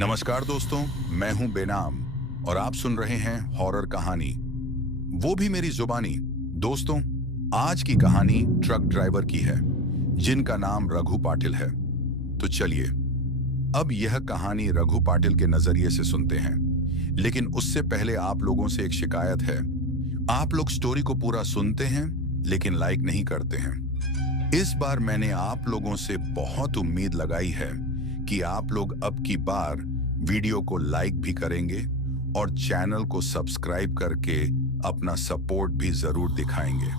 नमस्कार दोस्तों, मैं हूं बेनाम और आप सुन रहे हैं हॉरर कहानी, वो भी मेरी जुबानी। दोस्तों, आज की कहानी ट्रक ड्राइवर की है जिनका नाम रघु पाटिल है। तो चलिए अब यह कहानी रघु पाटिल के नजरिए से सुनते हैं। लेकिन उससे पहले आप लोगों से एक शिकायत है। आप लोग स्टोरी को पूरा सुनते हैं लेकिन लाइक नहीं करते हैं। इस बार मैंने आप लोगों से बहुत उम्मीद लगाई है कि आप लोग अब की बार वीडियो को लाइक भी करेंगे और चैनल को सब्सक्राइब करके अपना सपोर्ट भी जरूर दिखाएंगे।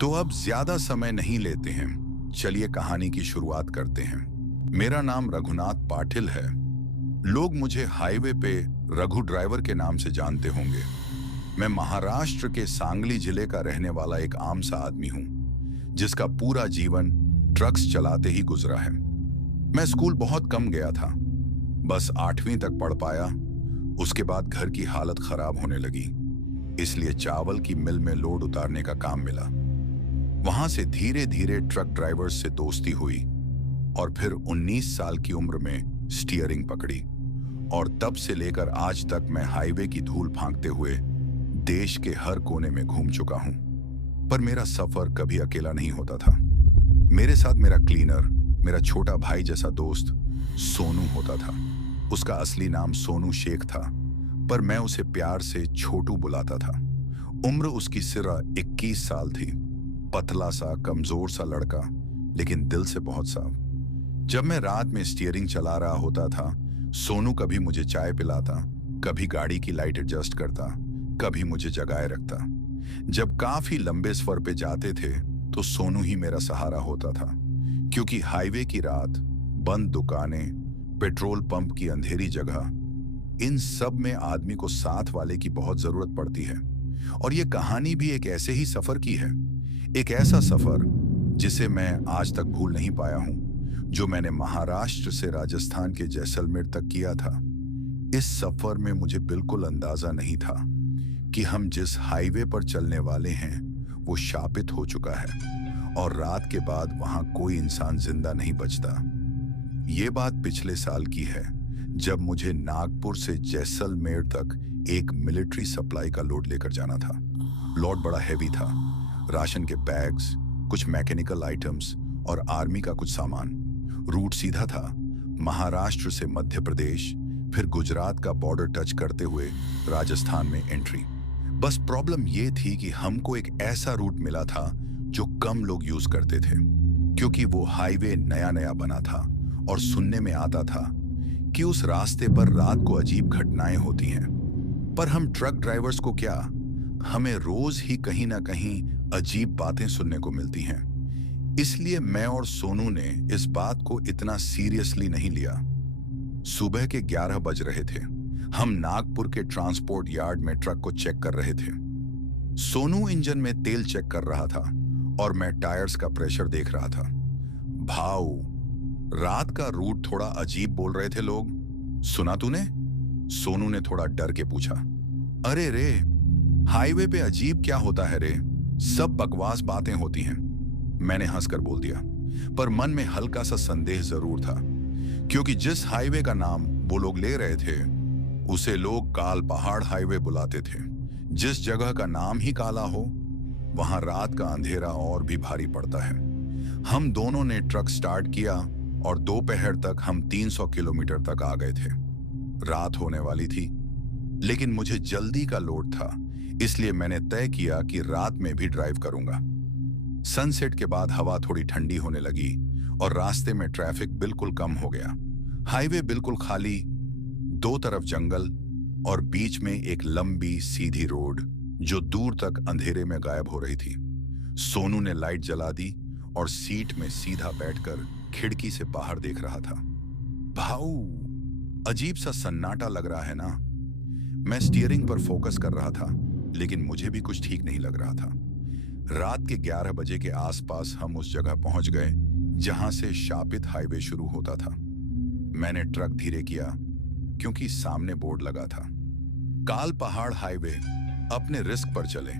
तो अब ज्यादा समय नहीं लेते हैं, चलिए कहानी की शुरुआत करते हैं। मेरा नाम रघुनाथ पाटिल है। लोग मुझे हाईवे पे रघु ड्राइवर के नाम से जानते होंगे। मैं महाराष्ट्र के सांगली जिले का रहने वाला एक आम सा आदमी हूं, जिसका पूरा जीवन ट्रक्स चलाते ही गुजरा है। मैं स्कूल बहुत कम गया था, बस 8वीं तक पढ़ पाया। उसके बाद घर की हालत खराब होने लगी, इसलिए चावल की मिल में लोड उतारने का काम मिला। वहां से धीरे धीरे ट्रक ड्राइवर्स से दोस्ती हुई और फिर 19 साल की उम्र में स्टीयरिंग पकड़ी। और तब से लेकर आज तक मैं हाईवे की धूल फांकते हुए देश के हर कोने में घूम चुका हूं। पर मेरा सफर कभी अकेला नहीं होता था। मेरे साथ मेरा क्लीनर, मेरा छोटा भाई जैसा दोस्त सोनू होता था। उसका असली नाम सोनू शेख था, पर मैं उसे प्यार से छोटू बुलाता था। उम्र उसकी सिर्फ 21 साल थी। पतला सा, कमजोर सा लड़का, लेकिन दिल से बहुत साफ। जब मैं रात में स्टीयरिंग चला रहा होता था, सोनू कभी मुझे चाय पिलाता, कभी गाड़ी की लाइट एडजस्ट करता, कभी मुझे जगाए रखता। जब काफी लंबे सफर पे जाते थे तो सोनू ही मेरा सहारा होता था, क्योंकि हाईवे की रात, बंद दुकानें, पेट्रोल पंप की अंधेरी जगह, इन सब में आदमी को साथ वाले की बहुत जरूरत पड़ती है। और ये कहानी भी एक ऐसे ही सफर की है। एक ऐसा सफर जिसे मैं आज तक भूल नहीं पाया हूं, जो मैंने महाराष्ट्र से राजस्थान के जैसलमेर तक किया था। इस सफर में मुझे बिल्कुल अंदाजा नहीं था कि हम जिस हाईवे पर चलने वाले हैं वो शापित हो चुका है और रात के बाद वहां कोई इंसान जिंदा नहीं बचता। ये बात पिछले साल की है, जब मुझे नागपुर से जैसलमेर तक एक मिलिट्री सप्लाई का लोड लेकर जाना था। लोड बड़ा हैवी था। राशन के बैग्स, कुछ मैकेनिकल आइटम्स और आर्मी का कुछ सामान। रूट सीधा था, महाराष्ट्र से मध्य प्रदेश, फिर गुजरात का बॉर्डर टच करते हुए राजस्थान में एंट्री। बस प्रॉब्लम ये थी कि हमको एक ऐसा रूट मिला था जो कम लोग यूज करते थे, क्योंकि वो हाईवे नया नया बना था और सुनने में आता था कि उस रास्ते पर रात को अजीब घटनाएं होती हैं। पर हम ट्रक ड्राइवर्स को क्या, हमें रोज ही कहीं ना कहीं अजीब बातें सुनने को मिलती हैं। इसलिए मैं और सोनू ने इस बात को इतना सीरियसली नहीं लिया। सुबह के 11 बज रहे थे। हम नागपुर के ट्रांसपोर्ट यार्ड में ट्रक को चेक कर रहे थे। सोनू इंजन में तेल चेक कर रहा था और मैं टायर्स का प्रेशर देख रहा था। भाऊ, रात का रूट थोड़ा अजीब बोल रहे थे लोग, सुना तूने? सोनू ने थोड़ा डर के पूछा। अरे रे, हाईवे पे अजीब क्या होता है रे, सब बकवास बातें होती हैं, मैंने हंसकर बोल दिया। पर मन में हल्का सा संदेह जरूर था, क्योंकि जिस हाईवे का नाम वो लोग ले रहे थे उसे लोग काल पहाड़ हाईवे बुलाते थे। जिस जगह का नाम ही काला हो, वहां रात का अंधेरा और भी भारी पड़ता है। हम दोनों ने ट्रक स्टार्ट किया और दोपहर तक हम 300 किलोमीटर तक आ गए थे। रात होने वाली थी, लेकिन मुझे जल्दी का लोड था, इसलिए मैंने तय किया कि रात में भी ड्राइव करूंगा। सनसेट के बाद हवा थोड़ी ठंडी होने लगी और रास्ते में ट्रैफिक बिल्कुल कम हो गया। हाईवे बिल्कुल खाली, दो तरफ जंगल और बीच में एक लंबी सीधी रोड जो दूर तक अंधेरे में गायब हो रही थी। सोनू ने लाइट जला दी और सीट में सीधा बैठकर खिड़की से बाहर देख रहा था। भाऊ, अजीब सा सन्नाटा लग रहा है ना? मैं स्टीयरिंग पर फोकस कर रहा था, लेकिन मुझे भी कुछ ठीक नहीं लग रहा था। रात के 11 बजे के आसपास हम उस जगह पहुंच गए जहां से शापित हाईवे शुरू होता था। मैंने ट्रक धीरे किया, क्योंकि सामने बोर्ड लगा था, काल पहाड़ हाईवे, अपने रिस्क पर चले।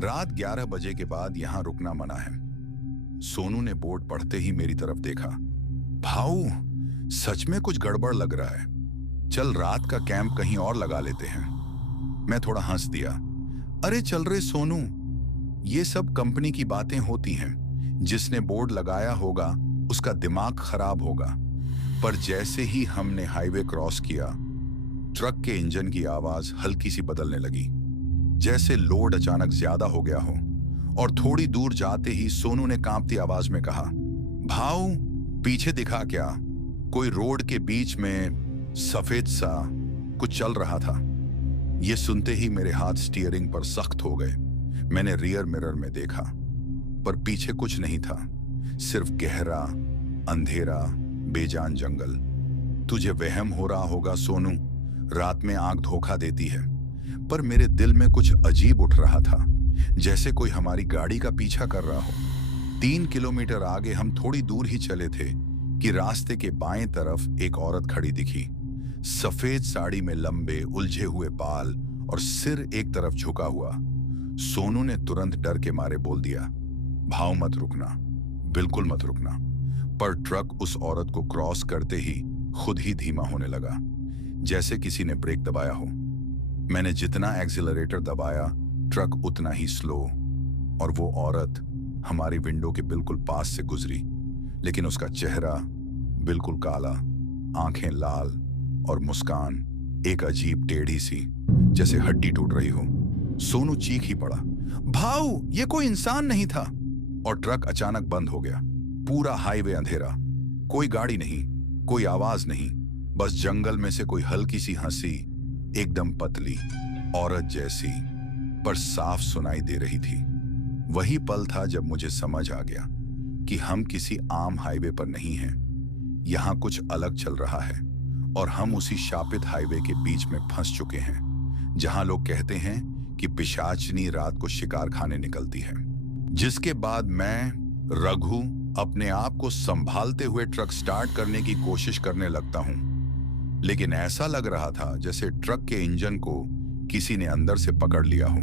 रात 11 बजे के बाद यहां रुकना मना है। सोनू ने बोर्ड पढ़ते ही मेरी तरफ देखा। भाऊ, सच में कुछ गड़बड़ लग रहा है। चल रात का कैंप कहीं और लगा लेते हैं। मैं थोड़ा हंस दिया। अरे चल रे सोनू, ये सब कंपनी की बातें होती हैं। जिसने बोर्ड लगाया होगा उसका दिमाग खराब होगा। पर जैसे ही हमने हाईवे क्रॉस किया, ट्रक के इंजन की आवाज हल्की सी बदलने लगी, जैसे लोड अचानक ज्यादा हो गया हो। और थोड़ी दूर जाते ही सोनू ने कांपती आवाज में कहा, भाऊ पीछे दिखा क्या? कोई रोड के बीच में सफेद सा कुछ चल रहा था। यह सुनते ही मेरे हाथ स्टीयरिंग पर सख्त हो गए। मैंने रियर मिरर में देखा, पर पीछे कुछ नहीं था, सिर्फ गहरा अंधेरा बेजान जंगल। तुझे वहम हो रहा होगा सोनू, रात में आंख धोखा देती है, पर मेरे दिल में कुछ अजीब उठ रहा था, जैसे कोई हमारी गाड़ी का पीछा कर रहा हो। 3 किलोमीटर आगे हम थोड़ी दूर ही चले थे कि रास्ते के बाएं तरफ एक औरत खड़ी दिखी। सफेद साड़ी में लंबे उलझे हुए बाल और सिर एक तरफ झुका हुआ। सोनू ने तुरंत डर के मारे बोल दिया, भाव मत रुकना, बिल्कुल मत रुकना। पर ट्रक उस औरत को क्रॉस करते ही खुद ही धीमा होने लगा, जैसे किसी ने ब्रेक दबाया हो। मैंने जितना एक्सीलरेटर दबाया, ट्रक उतना ही स्लो, और वो औरत हमारी विंडो के बिल्कुल पास से गुजरी। लेकिन उसका चेहरा बिल्कुल काला, आंखें लाल और मुस्कान एक अजीब टेढ़ी सी, जैसे हड्डी टूट रही हो। सोनू चीख ही पड़ा, भाऊ ये कोई इंसान नहीं था। और ट्रक अचानक बंद हो गया। पूरा हाईवे अंधेरा, कोई गाड़ी नहीं, कोई आवाज नहीं, बस जंगल में से कोई हल्की सी हंसी, एकदम पतली, औरत जैसी, पर साफ सुनाई दे रही थी। वही पल था जब मुझे समझ आ गया कि हम किसी आम हाईवे पर नहीं हैं। यहां कुछ अलग चल रहा है, और हम उसी शापित हाईवे के बीच में फंस चुके हैं, जहां लोग कहते हैं कि पिशाचनी रात को शिकार खाने निकलती है। जिसके बाद मैं, रघु, अपने आप को संभालते हुए ट्रक स्टार्ट करने की कोशिश करने लगता हूं, लेकिन ऐसा लग रहा था जैसे ट्रक के इंजन को किसी ने अंदर से पकड़ लिया हो,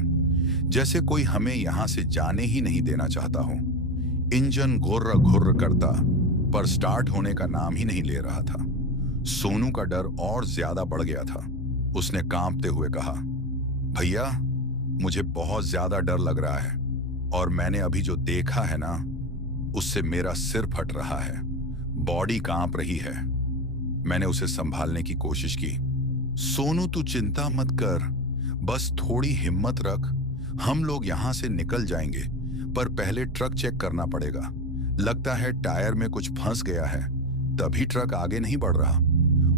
जैसे कोई हमें यहां से जाने ही नहीं देना चाहता हो। इंजन घुर्र घुर्र करता, पर स्टार्ट होने का नाम ही नहीं ले रहा था। सोनू का डर और ज्यादा बढ़ गया था। उसने कांपते हुए कहा, भैया मुझे बहुत ज्यादा डर लग रहा है, और मैंने अभी जो देखा है ना, उससे मेरा सिर फट रहा है, बॉडी कांप रही है। मैंने उसे संभालने की कोशिश की। सोनू तू चिंता मत कर, बस थोड़ी हिम्मत रख, हम लोग यहां से निकल जाएंगे, पर पहले ट्रक चेक करना पड़ेगा। लगता है टायर में कुछ फंस गया है, तभी ट्रक आगे नहीं बढ़ रहा।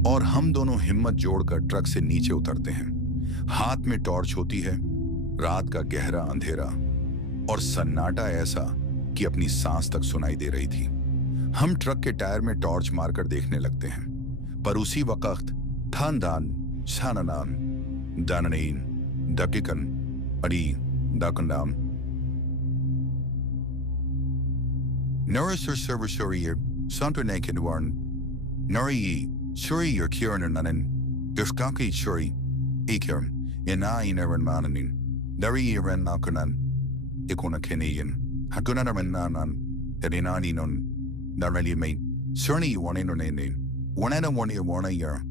और हम दोनों हिम्मत जोड़कर ट्रक से नीचे उतरते हैं। हाथ में टॉर्च होती है। रात का गहरा अंधेरा और सन्नाटा ऐसा कि अपनी सांस तक सुनाई दे रही थी। हम ट्रक के टायर में टॉर्च मारकर देखने लगते हैं, पर उसी वक्त थानदान शाननान दाननीन दकिकन अड़ी दकंदाम नरसर सर्वसोरियर संतनेकनवार्न नरी Shuri Kiernanen, Duskaki Shuri, Eker, Inai Neran Mananin, Dari Iran Nakanan, Ikona Kenyan, Hakunaman Nanan, Edinani non, Nareli mate, Cerny one in name, one and one year, 1 year.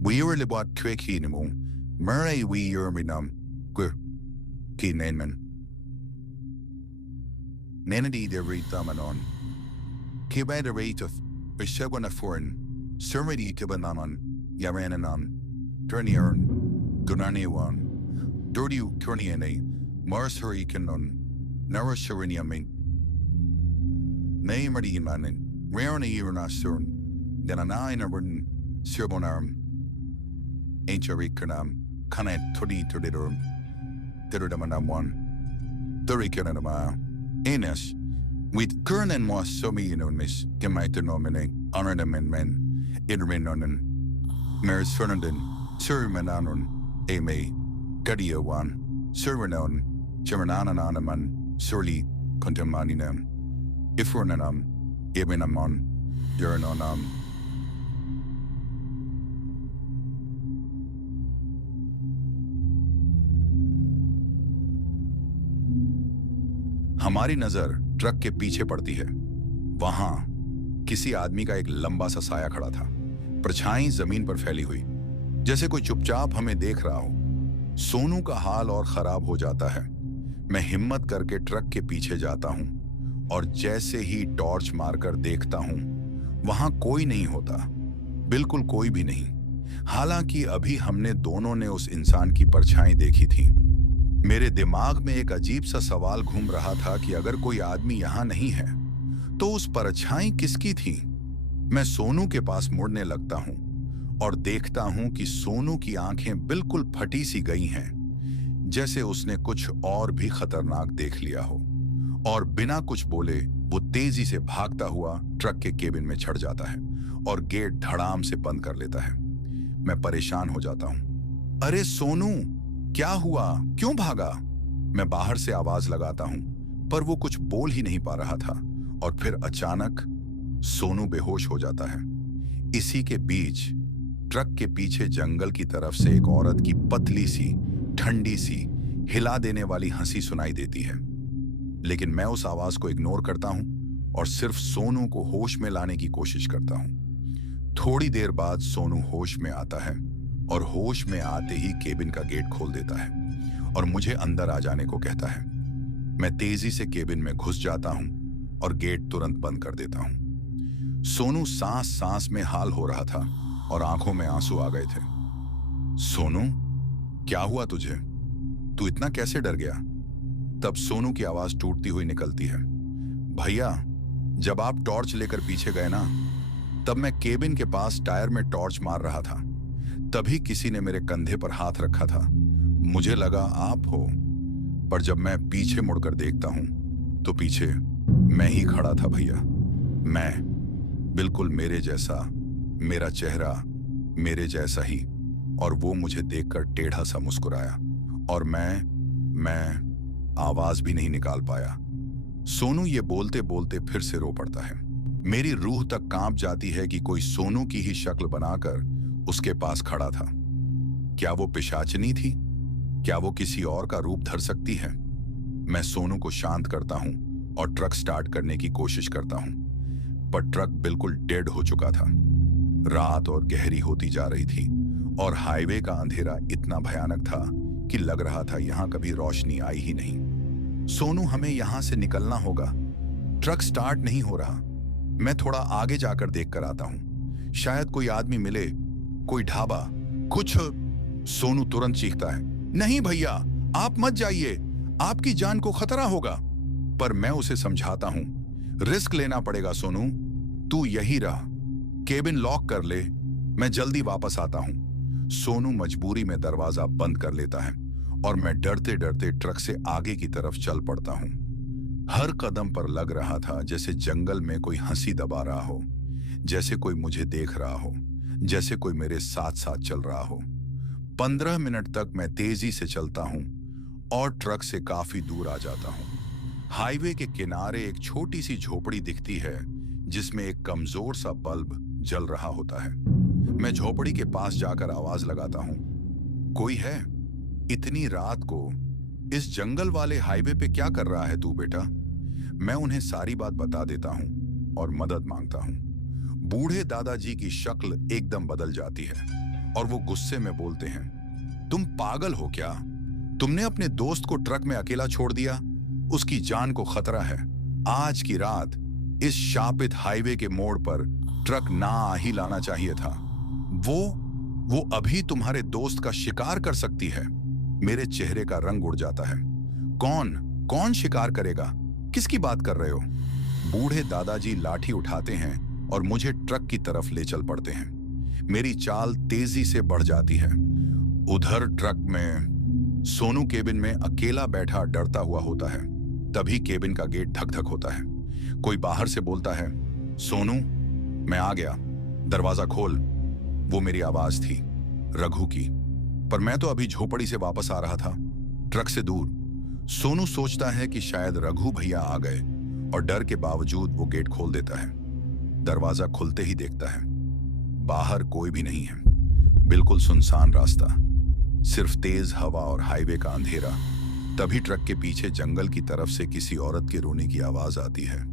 We were about quick hinimo, Murray we urminum, Quir, Kinenman. Nenadi de read Thamanon, Kiba the rate of Bishagwana foreign. Surmedi Kibananan, Yarananan, Turniern, Gunarnewan, Durdu Kurniane, Mars Hurricanon, Narashuriniamin, Nay Mardimanin, Rarna Iranasur, Denanai Narun, Sirbonarm, Ancharikernam, Kanet Todi Turdidurum, Tirudamanam one, Durikanama, Enes, with Kurnan was Somi Miss, Gemaita nominate, honor them and men. Idrinonen, Maris Fernandin, Surmananon, Ame, Gadia one, Surmanon, Chemananaman, Surly, Contamaninem, Ifurnanam, Ibinamon, Duranonam. हमारी नजर truck के पीछे पड़ती है। वहां किसी आदमी का एक लंबा सा साया खड़ा था, परछाई जमीन पर फैली हुई। जैसे कोई चुपचाप हमें देख रहा हो। सोनू का हाल और खराब हो जाता है। मैं हिम्मत करके ट्रक के पीछे जाता हूं और जैसे ही टॉर्च मारकर देखता हूं, वहां कोई नहीं होता, बिल्कुल कोई भी नहीं। हालांकि अभी हमने दोनों ने उस इंसान की परछाई देखी थी। मेरे दिमाग में एक अजीब सा सवाल घूम रहा था कि अगर कोई आदमी यहां नहीं है तो उस परछाई किसकी थी। मैं सोनू के पास मुड़ने लगता हूं और देखता हूं कि सोनू की आंखें बिल्कुल फटी सी गई हैं, जैसे उसने कुछ और भी खतरनाक देख लिया हो। और बिना कुछ बोले वो तेजी से भागता हुआ ट्रक के केबिन में चढ़ जाता है और गेट धड़ाम से बंद कर लेता है। मैं परेशान हो जाता हूं। अरे सोनू, क्या हुआ, क्यों भागा? मैं बाहर से आवाज लगाता हूं, पर वो कुछ बोल ही नहीं पा रहा था। और फिर अचानक सोनू बेहोश हो जाता है। इसी के बीच ट्रक के पीछे जंगल की तरफ से एक औरत की पतली सी, ठंडी सी, हिला देने वाली हंसी सुनाई देती है। लेकिन मैं उस आवाज को इग्नोर करता हूं और सिर्फ सोनू को होश में लाने की कोशिश करता हूं। थोड़ी देर बाद सोनू होश में आता है और होश में आते ही केबिन का गेट खोल देता है और मुझे अंदर आ जाने को कहता है। मैं तेजी से केबिन में घुस जाता हूं और गेट तुरंत बंद कर देता हूं। सोनू सांस सांस में हाल हो रहा था और आंखों में आंसू आ गए थे। सोनू, क्या हुआ तुझे? तू इतना कैसे डर गया? तब सोनू की आवाज टूटती हुई निकलती है। भैया, जब आप टॉर्च लेकर पीछे गए ना, तब मैं केबिन के पास टायर में टॉर्च मार रहा था। तभी किसी ने मेरे कंधे पर हाथ रखा था। मुझे लगा आप हो, पर जब मैं पीछे मुड़कर देखता हूं तो पीछे मैं ही खड़ा था भैया। मैं, बिल्कुल मेरे जैसा, मेरा चेहरा मेरे जैसा ही। और वो मुझे देखकर टेढ़ा सा मुस्कुराया और मैं आवाज भी नहीं निकाल पाया। सोनू ये बोलते बोलते फिर से रो पड़ता है। मेरी रूह तक कांप जाती है कि कोई सोनू की ही शक्ल बनाकर उसके पास खड़ा था। क्या वो पिशाचनी थी? क्या वो किसी और का रूप धर सकती है? मैं सोनू को शांत करता हूं और ट्रक स्टार्ट करने की कोशिश करता हूं, पर ट्रक बिल्कुल डेड हो चुका था। रात और गहरी होती जा रही थी और हाईवे का अंधेरा इतना भयानक था कि लग रहा था यहां कभी रोशनी आई ही नहीं। सोनू, हमें यहां से निकलना होगा। ट्रक स्टार्ट नहीं हो रहा। मैं थोड़ा आगे जाकर देख कर आता हूं, शायद कोई आदमी मिले, कोई ढाबा, कुछ। सोनू तुरंत चीखता है, नहीं भैया, आप मत जाइए, आपकी जान को खतरा होगा। पर मैं उसे समझाता हूं, रिस्क लेना पड़ेगा सोनू, तू यही रह, केबिन लॉक कर ले, मैं जल्दी वापस आता हूं। सोनू मजबूरी में दरवाजा बंद कर लेता है और मैं डरते डरते ट्रक से आगे की तरफ चल पड़ता हूं। हर कदम पर लग रहा था जैसे जंगल में कोई हंसी दबा रहा हो, जैसे कोई मुझे देख रहा हो, जैसे कोई मेरे साथ साथ चल रहा हो। 15 मिनट तक मैं तेजी से चलता हूं और ट्रक से काफी दूर आ जाता हूं। हाईवे के किनारे एक छोटी सी झोपड़ी दिखती है जिसमें एक कमजोर सा बल्ब जल रहा होता है। मैं झोपड़ी के पास जाकर आवाज लगाता हूं, कोई है? इतनी रात को इस जंगल वाले हाईवे पे क्या कर रहा है तू बेटा? मैं उन्हें सारी बात बता देता हूं और मदद मांगता हूं। बूढ़े दादाजी की शक्ल एकदम बदल जाती है और वो गुस्से में बोलते हैं, तुम पागल हो क्या? तुमने अपने दोस्त को ट्रक में अकेला छोड़ दिया, उसकी जान को खतरा है। आज की रात इस शापित हाईवे के मोड़ पर ट्रक ना आ ही लाना चाहिए था। वो अभी तुम्हारे दोस्त का शिकार कर सकती है। मेरे चेहरे का रंग उड़ जाता है। कौन शिकार करेगा? किसकी बात कर रहे हो? बूढ़े दादाजी लाठी उठाते हैं और मुझे ट्रक की तरफ ले चल पड़ते हैं। मेरी चाल तेजी से बढ़ जाती है। उधर ट्रक में सोनू केबिन में अकेला बैठा डरता हुआ होता है। तभी केबिन का गेट धक धक होता है। कोई बाहर से बोलता है, सोनू, मैं आ गया, दरवाजा खोल। वो मेरी आवाज थी, रघु की। पर मैं तो अभी झोपड़ी से वापस आ रहा था, ट्रक से दूर। सोनू सोचता है कि शायद रघु भैया आ गए और डर के बावजूद वो गेट खोल देता है। दरवाजा खुलते ही देखता है बाहर कोई भी नहीं है। बिल्कुल सुनसान रास्ता, सिर्फ तेज हवा और हाईवे का अंधेरा। तभी ट्रक के पीछे जंगल की तरफ से किसी औरत के रोने की आवाज आती है,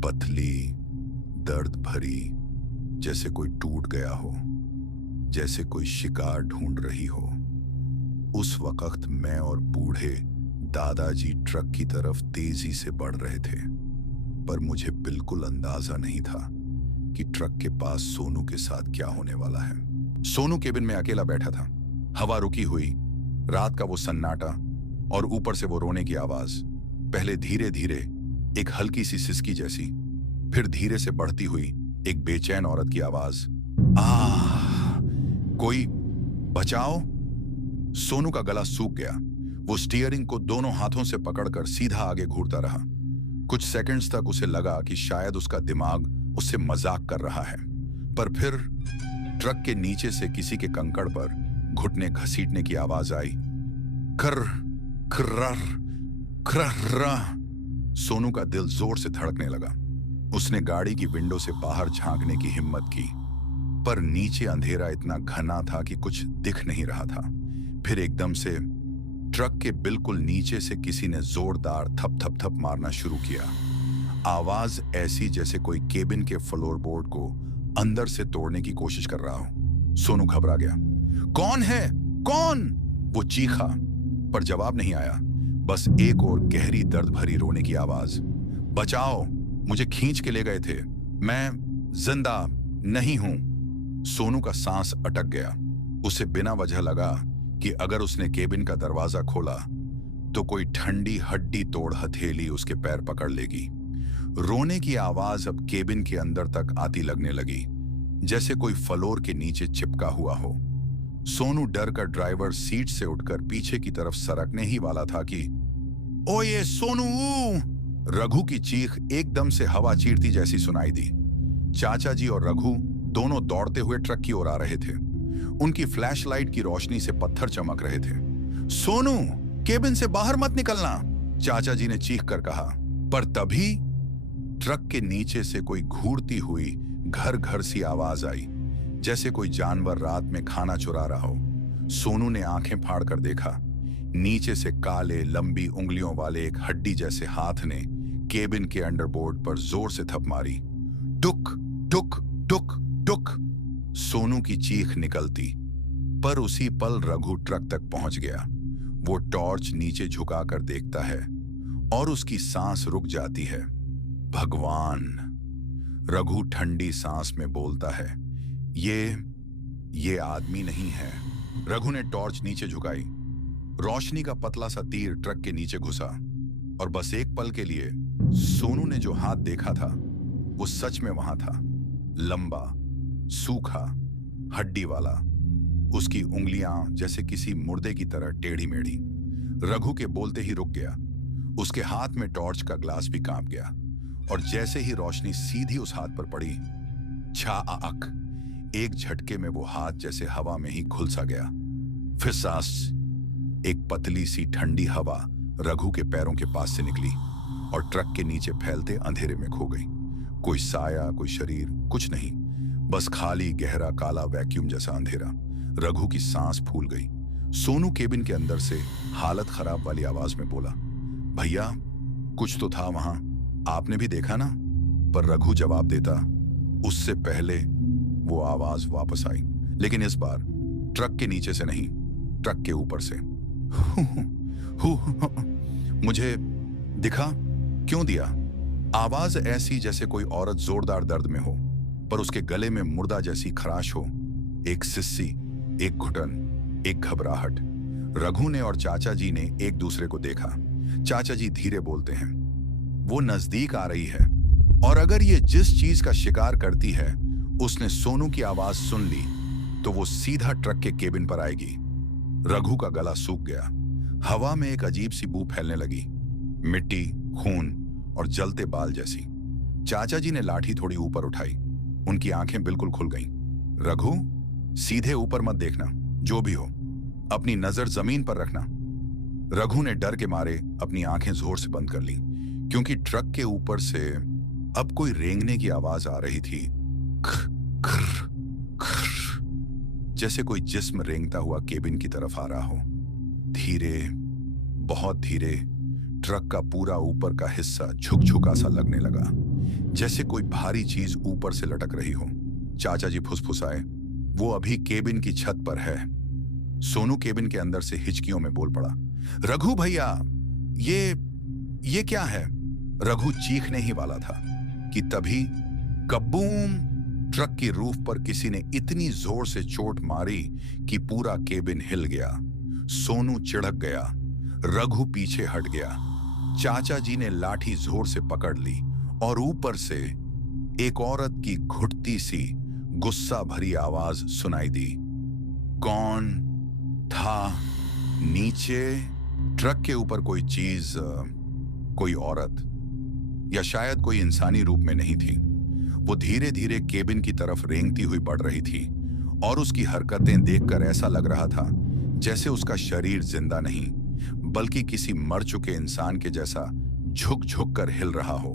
पतली, दर्द भरी, जैसे कोई टूट गया हो। जैसे कोई शिकार ढूंढ रही हो। उस वक्त मैं और बूढ़े दादाजी ट्रक की तरफ तेजी से बढ़ रहे थे, पर मुझे बिल्कुल अंदाजा नहीं था कि ट्रक के पास सोनू के साथ क्या होने वाला है। सोनू केबिन में अकेला बैठा था। हवा रुकी हुई, रात का वो सन्नाटा और ऊपर से वो रोने की आवाज। पहले धीरे धीरे एक हल्की सी सिसकी जैसी, फिर धीरे से बढ़ती हुई एक बेचैन औरत की आवाज, आह, कोई बचाओ। सोनू का गला सूख गया। वो स्टीयरिंग को दोनों हाथों से पकड़कर सीधा आगे घूरता रहा। कुछ सेकंड्स तक उसे लगा कि शायद उसका दिमाग उससे मजाक कर रहा है, पर फिर ट्रक के नीचे से किसी के कंकड़ पर घुटने घसीटने की आवाज आई। कर कर कर। सोनू का दिल जोर से धड़कने लगा। उसने गाड़ी की विंडो से बाहर झांकने की हिम्मत की, पर नीचे अंधेरा इतना घना था कि कुछ दिख नहीं रहा था। फिर एकदम से ट्रक के बिल्कुल नीचे से किसी ने जोरदार थप थप थप मारना शुरू किया। आवाज ऐसी जैसे कोई केबिन के फ्लोरबोर्ड को अंदर से तोड़ने की कोशिश कर रहा हो। सोनू घबरा गया। कौन है? कौन? वो चीखा, पर जवाब नहीं आया। बस एक और गहरी दर्द भरी रोने की आवाज। बचाओ, मुझे खींच के ले गए थे, मैं जिंदा नहीं हूं। सोनू का सांस अटक गया। उसे बिना वजह लगा कि अगर उसने केबिन का दरवाजा खोला तो कोई ठंडी हड्डी तोड़ हथेली उसके पैर पकड़ लेगी। रोने की आवाज अब केबिन के अंदर तक आती लगने लगी, जैसे कोई फ्लोर के नीचे चिपका हुआ हो। सोनू डर कर ड्राइवर सीट से उठकर पीछे की तरफ सरकने ही वाला था कि ओए सोनू! रघु की चीख एकदम से हवा चीरती जैसी सुनाई दी। चाचा जी और रघु दोनों दौड़ते हुए ट्रक की ओर आ रहे थे। उनकी फ्लैशलाइट की रोशनी से पत्थर चमक रहे थे। सोनू, केबिन से बाहर मत निकलना, चाचा जी ने चीख कर कहा। पर तभी ट्रक के नीचे से कोई घूरती हुई घर घर सी आवाज आई, जैसे कोई जानवर रात में खाना चुरा रहा हो। सोनू ने आंखें फाड़कर देखा। नीचे से काले लंबी उंगलियों वाले एक हड्डी जैसे हाथ ने केबिन के अंडरबोर्ड पर जोर से थप मारी। टुक टुक टुक टुक। सोनू की चीख निकलती, पर उसी पल रघु ट्रक तक पहुंच गया। वो टॉर्च नीचे झुकाकर देखता है और उसकी सांस रुक जाती है। भगवान! रघु ठंडी सांस में बोलता है, ये आदमी नहीं है। रघु ने टॉर्च नीचे झुकाई। रोशनी का पतला सा तीर ट्रक के नीचे घुसा और बस एक पल के लिए सोनू ने जो हाथ देखा था वो सच में वहां था। लंबा, सूखा, हड्डी वाला। उसकी उंगलियां जैसे किसी मुर्दे की तरह टेढ़ी मेढ़ी। रघु के बोलते ही रुक गया। उसके हाथ में टॉर्च का ग्लास भी कांप गया और जैसे ही रोशनी सीधी उस हाथ पर पड़ी, छाआक, एक झटके में वो हाथ जैसे हवा में ही घुल सा गया। फिर सांस, एक पतली सी ठंडी हवा रघु के पैरों के पास से निकली और ट्रक के नीचे फैलते अंधेरे में खो गई। कोई साया, कोई शरीर, कुछ नहीं, बस खाली गहरा काला वैक्यूम जैसा अंधेरा। रघु की सांस फूल गई। सोनू केबिन के अंदर से हालत खराब वाली आवाज में बोला, भैया कुछ तो था वहां, आपने भी देखा ना? पर रघु जवाब देता उससे पहले वो आवाज वापस आई, लेकिन इस बार ट्रक के नीचे से नहीं, ट्रक के ऊपर से। मुझे दिखा? क्यों दिया? आवाज ऐसी जैसे कोई औरत जोरदार दर्द में हो, पर उसके गले में मुर्दा जैसी खराश हो। एक सिस्सी, एक घुटन, एक घबराहट। रघु ने और चाचा जी ने एक दूसरे को देखा। चाचा जी धीरे बोलते हैं, वो नजदीक आ रही है और अगर ये जिस चीज का शिकार करती है उसने सोनू की आवाज सुन ली तो वो सीधा ट्रक के केबिन पर आएगी। रघु का गला सूख गया। हवा में एक अजीब सी बू फैलने लगी, मिट्टी, खून और जलते बाल जैसी। चाचा जी ने लाठी थोड़ी ऊपर उठाई। उनकी आंखें बिल्कुल खुल गईं। रघु, सीधे ऊपर मत देखना, जो भी हो, अपनी नजर जमीन पर रखना। रघु ने डर के मारे अपनी आंखें जोर से बंद कर ली, क्योंकि ट्रक के ऊपर से अब कोई रेंगने की आवाज आ रही थी। खर, खर, खर, जैसे कोई जिस्म रेंगता हुआ केबिन की तरफ आ रहा हो। धीरे, बहुत धीरे ट्रक का पूरा ऊपर का हिस्सा झुकझुका सा लगने लगा, जैसे कोई भारी चीज ऊपर से लटक रही हो। चाचा जी फुसफुसाए, वो अभी केबिन की छत पर है। सोनू केबिन के अंदर से हिचकियों में बोल पड़ा, रघु भैया, ये क्या है? रघु चीखने ही वाला था कि तभी कबूम! ट्रक की रूफ पर किसी ने इतनी जोर से चोट मारी कि पूरा केबिन हिल गया। सोनू चिढ़क गया, रघु पीछे हट गया। चाचा जी ने लाठी जोर से पकड़ ली और ऊपर से एक औरत की घुटती सी गुस्सा भरी आवाज सुनाई दी। कौन था नीचे? ट्रक के ऊपर कोई चीज, कोई औरत, या शायद कोई इंसानी रूप में नहीं थी। वो धीरे धीरे केबिन की तरफ रेंगती हुई बढ़ रही थी और उसकी हरकतें देखकर ऐसा लग रहा था जैसे उसका शरीर जिंदा नहीं बल्कि किसी मर चुके इंसान के जैसा झुक झुक कर हिल रहा हो।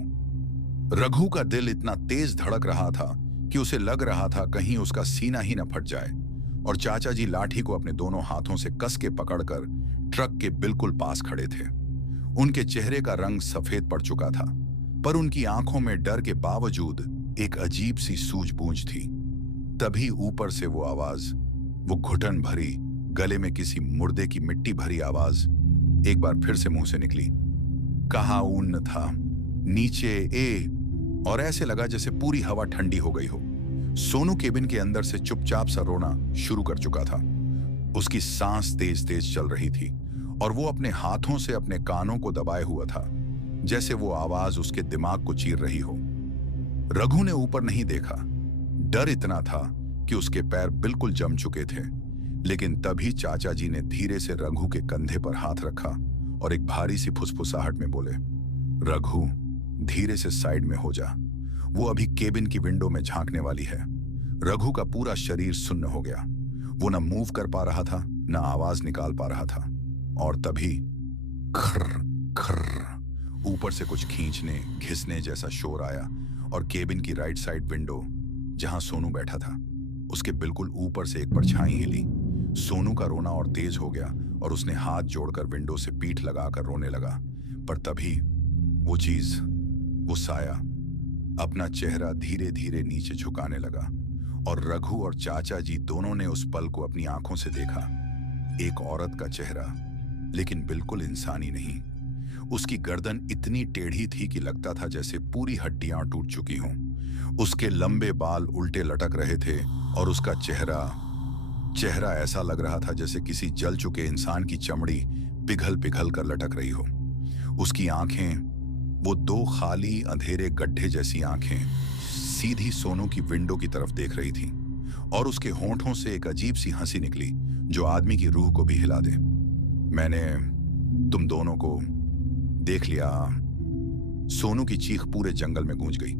रघु का दिल इतना तेज धड़क रहा था कि उसे लग रहा था कहीं उसका सीना ही न फट जाए। और चाचा जी लाठी को अपने दोनों हाथों से कस के पकड़कर ट्रक के बिल्कुल पास खड़े थे। उनके चेहरे का रंग सफेद पड़ चुका था, पर उनकी आंखों में डर के बावजूद एक अजीब सी सूझबूझ थी। तभी ऊपर से वो आवाज, वो घुटन भरी, गले में किसी मुर्दे की मिट्टी भरी आवाज एक बार फिर से मुंह से निकली। कहा ऊन था नीचे ए, और ऐसे लगा जैसे पूरी हवा ठंडी हो गई हो। सोनू केबिन के अंदर से चुपचाप सा रोना शुरू कर चुका था। उसकी सांस तेज तेज चल रही थी और वो अपने हाथों से अपने कानों को दबाए हुआ था, जैसे वो आवाज उसके दिमाग को चीर रही हो। रघु ने ऊपर नहीं देखा। डर इतना था कि उसके पैर बिल्कुल जम चुके थे। लेकिन तभी चाचा जी ने धीरे से रघु के कंधे पर हाथ रखा और एक भारी सी फुसफुसाहट में बोले, रघु, धीरे से साइड में हो जा, वो अभी केबिन की विंडो में झांकने वाली है। रघु का पूरा शरीर सुन्न हो गया। वो ना मूव कर पा रहा था, ना आवाज निकाल पा रहा था। और तभी खर्र खर्र ऊपर से कुछ खींचने घिसने जैसा शोर आया और केबिन की राइट साइड विंडो, जहां सोनू बैठा था, उसके बिल्कुल ऊपर से एक परछाई हिली। सोनू का रोना और तेज हो गया और उसने हाथ जोड़कर विंडो से पीठ लगाकर रोने लगा। पर तभी वो चीज, वो साया, अपना चेहरा धीरे धीरे नीचे झुकाने लगा और रघु और चाचा जी दोनों ने उस पल को अपनी आंखों से देखा। एक औरत का चेहरा, लेकिन बिल्कुल इंसानी नहीं। उसकी गर्दन इतनी टेढ़ी थी कि लगता था जैसे पूरी हड्डियां टूट चुकी हों। उसके लंबे बाल उल्टे लटक रहे थे और उसका चेहरा ऐसा लग रहा था जैसे किसी जल चुके इंसान की चमड़ी पिघल पिघल कर लटक रही हो। उसकी आंखें, वो दो खाली अंधेरे गड्ढे जैसी आंखें, सीधी सोनू की विंडो की तरफ देख रही थी और उसके होंठों से एक अजीब सी हंसी निकली जो आदमी की रूह को भी हिला दे। मैंने तुम दोनों को देख लिया। सोनू की चीख पूरे जंगल में गूंज गई,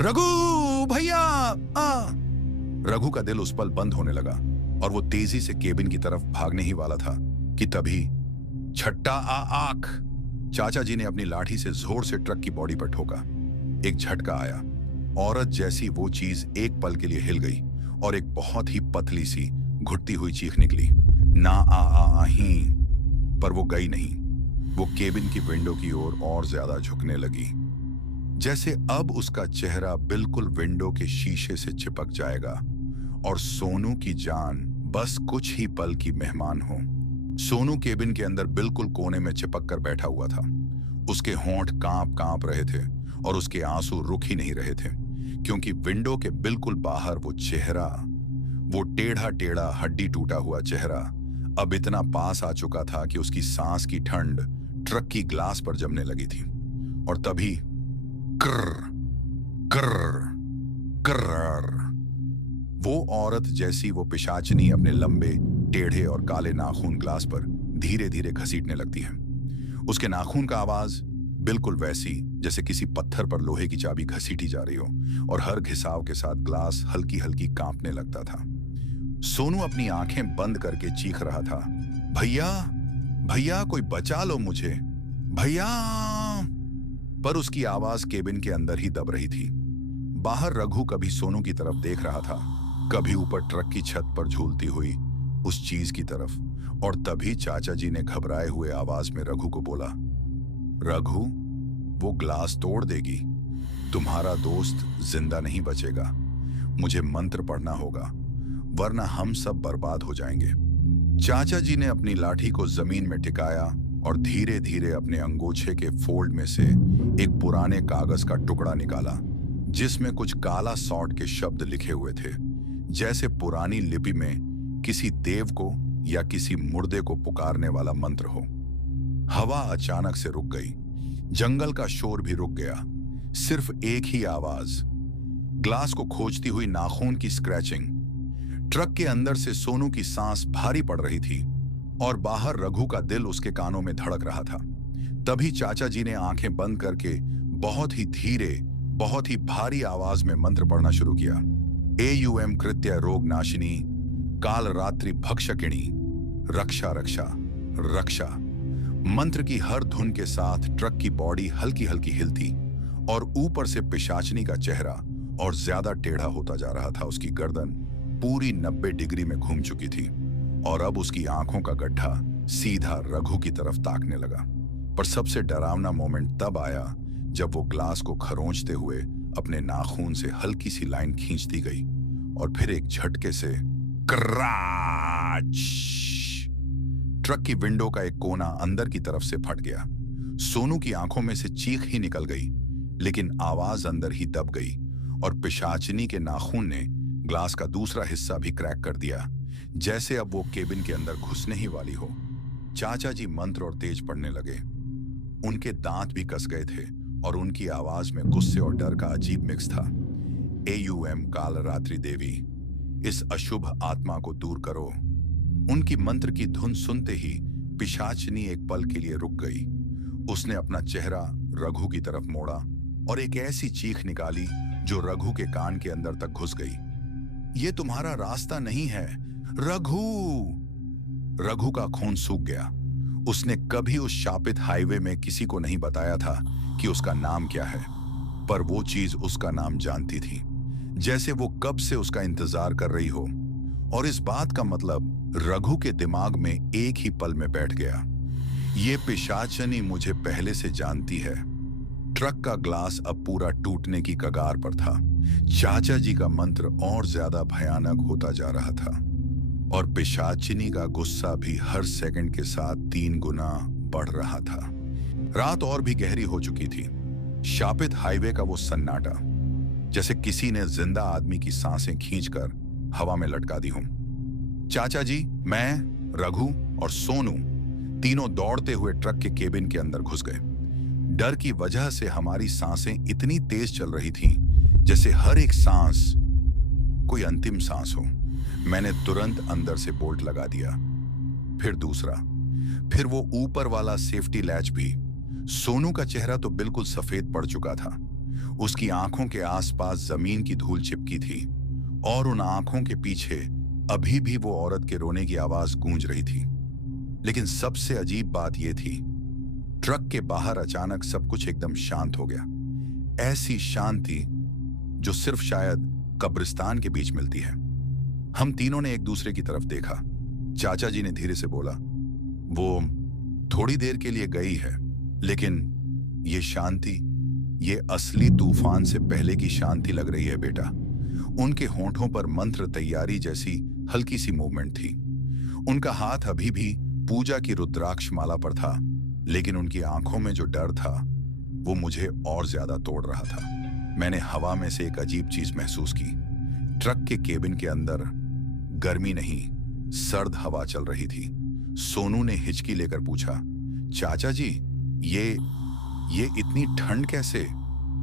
रघु भैया आ! रघु का दिल उस पल बंद होने लगा और वो तेजी से केबिन की तरफ भागने ही वाला था कि तभी छट्टा आख! चाचा जी ने अपनी लाठी से जोर से ट्रक की बॉडी पर ठोका। एक झटका आया। औरत जैसी वो चीज एक पल के लिए हिल गई और एक बहुत ही पतली सी घुटती हुई चीख निकली, ना ही। पर वो गई नहीं। वो केबिन की विंडो की ओर और ज्यादा झुकने लगी, जैसे अब उसका चेहरा बिल्कुल विंडो के शीशे से चिपक जाएगा और सोनू की जान बस कुछ ही पल की मेहमान हो। सोनू केबिन के अंदर बिल्कुल कोने में चिपक कर बैठा हुआ था। उसके होंठ कांप रहे थे और उसके आंसू रुक ही नहीं रहे थे, क्योंकि विंडो के बिल्कुल बाहर वो चेहरा, वो टेढ़ा टेढ़ा हड्डी टूटा हुआ चेहरा अब इतना पास आ चुका था कि उसकी सांस की ठंड ट्रक की ग्लास पर जमने लगी थी। और तभी कर्र कर्र कर्र, वो औरत जैसी वो पिशाचनी अपने लंबे टेढ़े और काले नाखून ग्लास पर धीरे धीरे घसीटने लगती है। उसके नाखून का आवाज बिल्कुल वैसी जैसे किसी पत्थर पर लोहे की चाबी घसीटी जा रही हो और हर घिसाव के साथ ग्लास हल्की हल्की कांपने लगता था। सोनू अपनी आंखें बंद करके चीख रहा था, भैया भैया, कोई बचा लो मुझे, भैया! पर उसकी आवाज केबिन के अंदर ही दब रही थी। बाहर रघु कभी सोनू की तरफ देख रहा था, कभी ऊपर ट्रक की छत पर झूलती हुई उस चीज की तरफ। और तभी चाचा जी ने घबराए हुए आवाज में रघु को बोला, रघु, वो ग्लास तोड़ देगी, तुम्हारा दोस्त जिंदा नहीं बचेगा, मुझे मंत्र पढ़ना होगा। वरना हम सब बर्बाद हो जाएंगे। चाचा जी ने अपनी लाठी को जमीन में टिकाया और धीरे धीरे अपने अंगोछे के फोल्ड में से एक पुराने कागज का टुकड़ा निकाला, जिसमें कुछ काला सॉर्ट के शब्द लिखे हुए थे, जैसे पुरानी लिपि में किसी देव को या किसी मुर्दे को पुकारने वाला मंत्र हो। हवा अचानक से रुक गई, जंगल का शोर भी रुक गया। सिर्फ एक ही आवाज, ग्लास को खोजती हुई नाखून की स्क्रैचिंग। ट्रक के अंदर से सोनू की सांस भारी पड़ रही थी और बाहर रघु का दिल उसके कानों में धड़क रहा था। तभी चाचा जी ने आंखें बंद करके बहुत ही धीरे, बहुत ही भारी आवाज में मंत्र पढ़ना शुरू किया। AUM कृत्य रोग नाशिनी, काल रात्रि भक्षकिणी, रक्षा रक्षा रक्षा। मंत्र की हर धुन के साथ ट्रक की बॉडी हल्की हल्की हिलती और ऊपर से पिशाचनी का चेहरा और ज्यादा टेढ़ा होता जा रहा था। उसकी गर्दन पूरी 90 डिग्री में घूम चुकी थी और अब उसकी आंखों का गड्ढा सीधा रघु की तरफ ताकने लगा। पर सबसे डरावना मोमेंट तब आया जब वो ग्लास को खरोंचते हुए अपने नाखून से हल्की सी लाइन खींचती गई और फिर एक झटके से क्राच, ट्रक की विंडो का एक कोना अंदर की तरफ से फट गया। सोनू की आंखों में से चीख ही निकल गई, लेकिन आवाज अंदर ही दब गई और पिशाचिनी के नाखून ने ग्लास का दूसरा हिस्सा भी क्रैक कर दिया, जैसे अब वो केबिन के अंदर घुसने ही वाली हो। चाचा जी मंत्र और तेज पढ़ने लगे। उनके दांत भी कस गए थे और उनकी आवाज में गुस्से और डर का अजीब मिक्स था। AUM काल रात्रि देवी, इस अशुभ आत्मा को दूर करो। उनकी मंत्र की धुन सुनते ही पिशाचिनी एक पल के लिए रुक गई। उसने अपना चेहरा रघु की तरफ मोड़ा और एक ऐसी चीख निकाली जो रघु के कान के अंदर तक घुस गई। ये तुम्हारा रास्ता नहीं है रघु। रघु का खून सूख गया। उसने कभी उस शापित हाईवे में किसी को नहीं बताया था कि उसका नाम क्या है, पर वो चीज उसका नाम जानती थी, जैसे वो कब से उसका इंतजार कर रही हो। और इस बात का मतलब रघु के दिमाग में एक ही पल में बैठ गया, ये पिशाचनी मुझे पहले से जानती है। ट्रक का ग्लास अब पूरा टूटने की कगार पर था। चाचा जी का मंत्र और ज्यादा भयानक होता जा रहा था और पिशाचिनी का गुस्सा भी हर सेकंड के साथ 3 गुना बढ़ रहा था। रात और भी गहरी हो चुकी थी। शापित हाईवे का वो सन्नाटा, जैसे किसी ने जिंदा आदमी की सांसें खींचकर हवा में लटका दी हों। चाचा जी, मैं, रघु और सोनू तीनों दौड़ते हुए ट्रक के केबिन के अंदर घुस गए। डर की वजह से हमारी सांसें इतनी तेज चल रही थीं, जैसे हर एक सांस कोई अंतिम सांस हो। मैंने तुरंत अंदर से बोल्ट लगा दिया, फिर दूसरा, फिर वो ऊपर वाला सेफ्टी लैच भी। सोनू का चेहरा तो बिल्कुल सफेद पड़ चुका था। उसकी आंखों के आसपास जमीन की धूल चिपकी थी और उन आंखों के पीछे अभी भी वो औरत के रोने की आवाज गूंज रही थी। लेकिन सबसे अजीब बात यह थी, ट्रक के बाहर अचानक सब कुछ एकदम शांत हो गया। ऐसी शांति जो सिर्फ शायद कब्रिस्तान के बीच मिलती है। हम तीनों ने एक दूसरे की तरफ देखा। चाचा जी ने धीरे से बोला, वो थोड़ी देर के लिए गई है, लेकिन ये शांति, ये असली तूफान से पहले की शांति लग रही है बेटा। उनके होंठों पर मंत्र तैयारी जैसी हल्की सी मूवमेंट थी। उनका हाथ अभी भी पूजा की रुद्राक्ष माला पर था, लेकिन उनकी आंखों में जो डर था वो मुझे और ज्यादा तोड़ रहा था। मैंने हवा में से एक अजीब चीज महसूस की। ट्रक के केबिन के अंदर गर्मी नहीं, सर्द हवा चल रही थी। सोनू ने हिचकी लेकर पूछा, चाचा जी, ये इतनी ठंड कैसे?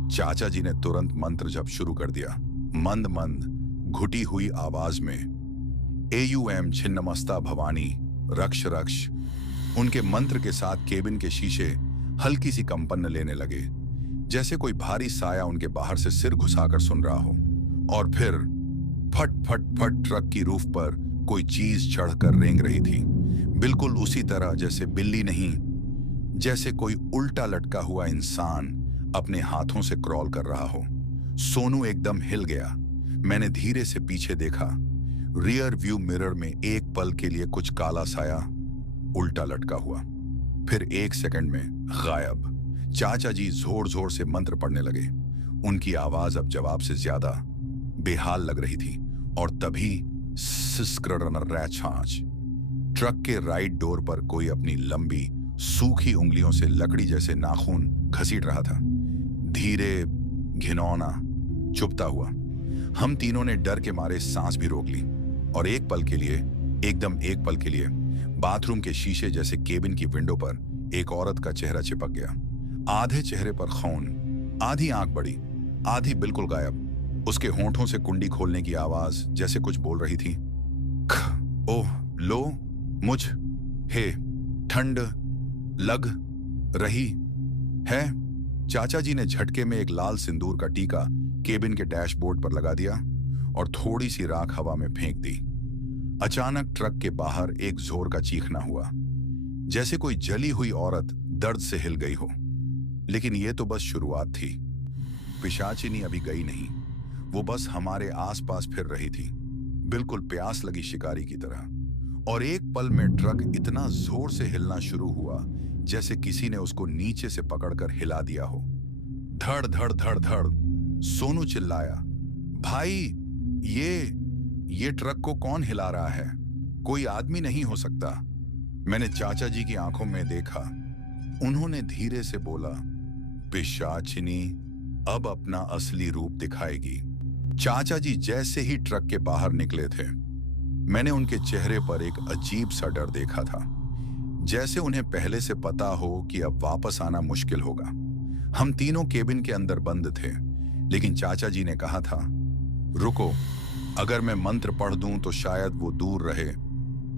चाचा जी ने तुरंत मंत्र जप शुरू कर दिया। मंद मंद घुटी हुई आवाज में, AUM छिन्नमस्ता भवानी रक्ष रक्ष। उनके मंत्र के साथ केबिन के शीशे हल्की सी कंपन लेने लगे, जैसे कोई भारी साया उनके बाहर से सिर घुसाकर सुन रहा हो। और फिर फट फट फट ट्रक की रूफ पर कोई चीज चढ़कर रेंग रही थी, बिल्कुल उसी तरह जैसे बिल्ली नहीं, जैसे कोई उल्टा लटका हुआ इंसान अपने हाथों से क्रॉल कर रहा हो। सोनू एकदम हिल गया। मैंने धीरे से पीछे देखा। रियर व्यू मिरर में एक पल के लिए कुछ काला साया उल्टा लटका हुआ, फिर 1 सेकंड में गायब। चाचा जी जोर जोर से मंत्र पढ़ने लगे। उनकी आवाज अब जवाब से ज्यादा बेहाल लग रही थी। और तभी सिस्क्ररनरैछांच। ट्रक के राइट डोर पर कोई अपनी लंबी सूखी उंगलियों से लकड़ी जैसे नाखून घसीट रहा था, धीरे, घिनौना, चुभता हुआ। हम तीनों ने डर के मारे सांस भी रोक ली और एक पल के लिए, एकदम एक पल के लिए, बाथरूम के शीशे जैसे केबिन की विंडो पर एक औरत का चेहरा चिपक गया। आधे चेहरे पर खौन, आधी आंख बड़ी, आधी बिल्कुल गायब। उसके होंठों से कुंडी खोलने की आवाज जैसे कुछ बोल रही थी। ओह लो, मुझ हे ठंड लग रही है। चाचा जी ने झटके में एक लाल सिंदूर का टीका केबिन के डैशबोर्ड पर लगा दिया और थोड़ी सी राख हवा में फेंक दी। अचानक ट्रक के बाहर एक जोर का चीखना हुआ, जैसे कोई जली हुई औरत दर्द से हिल गई हो। लेकिन यह तो बस शुरुआत थी। पिशाचिनी अभी गई नहीं, वो बस हमारे आसपास फिर रही थी, बिल्कुल प्यास लगी शिकारी की तरह। और एक पल में ट्रक इतना जोर से हिलना शुरू हुआ जैसे किसी ने उसको नीचे से पकड़कर हिला दिया हो। धड़ धड़ धड़ धड़। सोनू चिल्लाया, भाई ये ट्रक को कौन हिला रहा है? कोई आदमी नहीं हो सकता। मैंने चाचा जी की आंखों में देखा। उन्होंने धीरे से बोला, पिशाचिनी अब अपना असली रूप दिखाएगी। चाचा जी जैसे ही ट्रक के बाहर निकले थे, मैंने उनके चेहरे पर एक अजीब सा डर देखा था, जैसे उन्हें पहले से पता हो कि अब वापस आना मुश्किल होगा। हम तीनों केबिन के अंदर बंद थे, लेकिन चाचा जी ने कहा था, रुको, अगर मैं मंत्र पढ़ दूं तो शायद वो दूर रहे,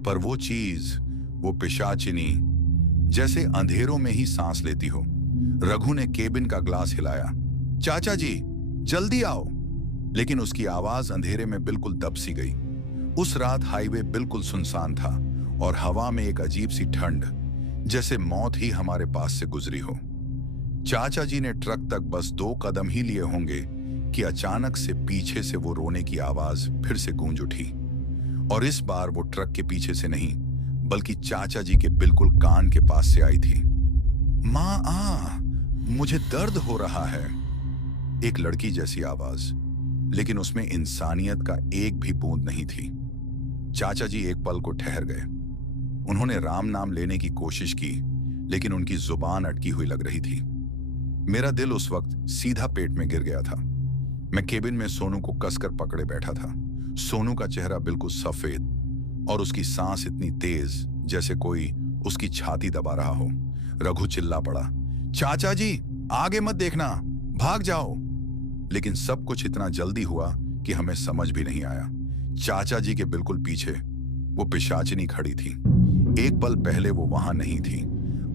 पर वो चीज, वो पिशाचिनी जैसे अंधेरों में ही सांस लेती हो। रघु ने केबिन का ग्लास हिलाया, चाचा जी जल्दी आओ, लेकिन उसकी आवाज अंधेरे में बिल्कुल दब सी गई। उस रात हाईवे बिल्कुल सुनसान था और हवा में एक अजीब सी ठंड, जैसे मौत ही हमारे पास से गुजरी हो। चाचा जी ने ट्रक तक बस 2 कदम ही लिए होंगे कि अचानक से पीछे से वो रोने की आवाज फिर से गूंज उठी। और इस बार वो ट्रक के पीछे से नहीं, बल्कि चाचा जी के बिल्कुल कान के पास से आई थी। माँ आ, मुझे दर्द हो रहा है। एक लड़की जैसी आवाज, लेकिन उसमें इंसानियत का एक भी बूंद नहीं थी। चाचा जी एक पल को ठहर गए। उन्होंने राम नाम लेने की कोशिश की, लेकिन उनकी जुबान अटकी हुई लग रही थी। मेरा दिल उस वक्त सीधा पेट में गिर गया था। मैं केबिन में सोनू को कसकर पकड़े बैठा था। सोनू का चेहरा बिल्कुल सफेद और उसकी सांस इतनी तेज जैसे कोई उसकी छाती दबा रहा हो। रघु चिल्ला पड़ा, चाचा जी आगे मत देखना, भाग जाओ। लेकिन सब कुछ इतना जल्दी हुआ कि हमें समझ भी नहीं आया। चाचा जी के बिल्कुल पीछे वो पिशाचिनी खड़ी थी। एक पल पहले वो वहां नहीं थी,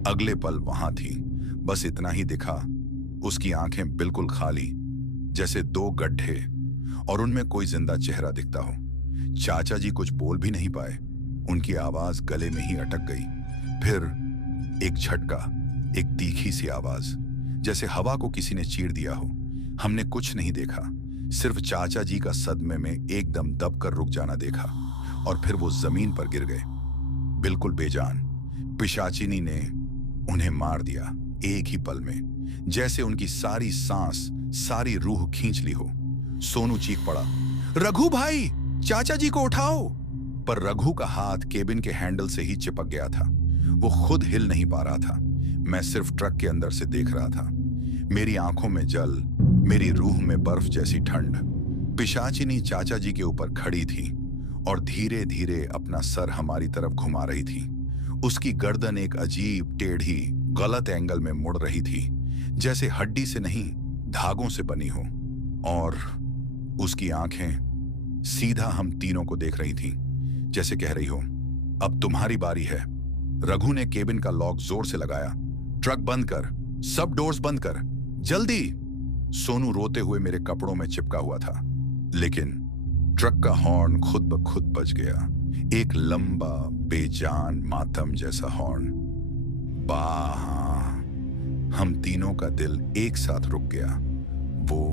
अगले पल वहां थी। बस इतना ही दिखा, उसकी आंखें बिल्कुल खाली, जैसे 2 गड्ढे, और उनमें कोई जिंदा चेहरा दिखता हो। चाचा जी कुछ बोल भी नहीं पाए, उनकी आवाज गले में ही अटक गई। फिर एक झटका, एक तीखी सी आवाज, जैसे हवा को किसी ने चीर दिया हो। हमने कुछ नहीं देखा, सिर्फ चाचा जी का सदमे में एकदम दबकर रुक जाना देखा, और फिर वो जमीन पर गिर गए, बिल्कुल बेजान। पिशाचिनी ने उन्हें मार दिया एक ही पल में, जैसे उनकी सारी सांस, सारी रूह खींच ली हो। सोनू चीख पड़ा, रघु भाई, चाचा जी को उठाओ। पर रघु का हाथ केबिन के हैंडल से ही चिपक गया था। वो खुद हिल नहीं पा रहा था। मैं सिर्फ ट्रक के अंदर से देख रहा था। मेरी आंखों में जल, मेरी रूह में बर्फ जैसी ठंड। पिशाचिनी चाचा जी के ऊपर खड़ी थी और धीरे धीरे अपना सर हमारी तरफ घुमा रही थी। उसकी गर्दन एक अजीब, टेढ़ी, गलत एंगल में मुड़ रही थी, जैसे हड्डी से नहीं, धागों से बनी हो। और उसकी आंखें सीधा हम तीनों को देख रही थीं, जैसे कह रही हो, अब तुम्हारी बारी है। रघु ने केबिन का लॉक जोर से लगाया। ट्रक बंद कर, सब डोर्स बंद कर, जल्दी। सोनू रोते हुए मेरे कपड़ों में चिपका हुआ था, लेकिन ट्रक का हॉर्न खुद ब खुद बज गया। एक लंबा, बेजान मातम जैसा हॉर्न। बाह, हम तीनों का दिल एक साथ रुक गया। वो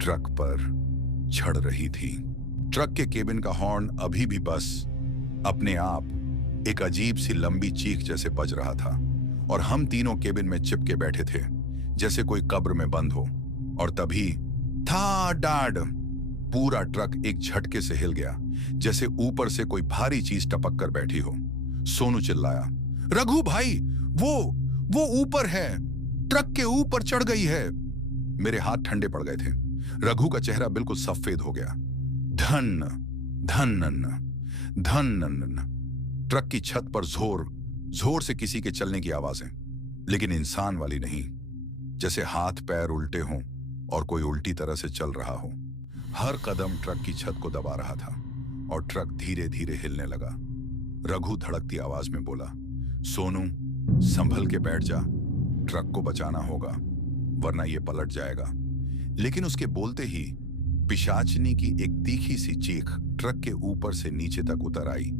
ट्रक पर चढ़ रही थी। ट्रक के केबिन का हॉर्न अभी भी बस अपने आप एक अजीब सी लंबी चीख जैसे बज रहा था, और हम तीनों केबिन में चिपके बैठे थे, जैसे कोई कब्र में बंद हो। और तभी था डैड, पूरा ट्रक एक झटके से हिल गया, जैसे ऊपर से कोई भारी चीज टपक कर बैठी हो। सोनू चिल्लाया, रघु भाई, वो ऊपर है, ट्रक के ऊपर चढ़ गई है। मेरे हाथ ठंडे पड़ गए थे। रघु का चेहरा बिल्कुल सफेद हो गया। धन धन धन। ट्रक की छत पर जोर से किसी के चलने की आवाजें, लेकिन इंसान वाली नहीं, जैसे हाथ पैर उल्टे हों और कोई उल्टी तरह से चल रहा हो। हर कदम ट्रक की छत को दबा रहा था और ट्रक धीरे धीरे हिलने लगा। रघु धड़कती आवाज में बोला, सोनू संभल के बैठ जा, ट्रक को बचाना होगा वरना ये पलट जाएगा। लेकिन उसके बोलते ही पिशाचिनी की एक तीखी सी चीख ट्रक के ऊपर से नीचे तक उतर आई,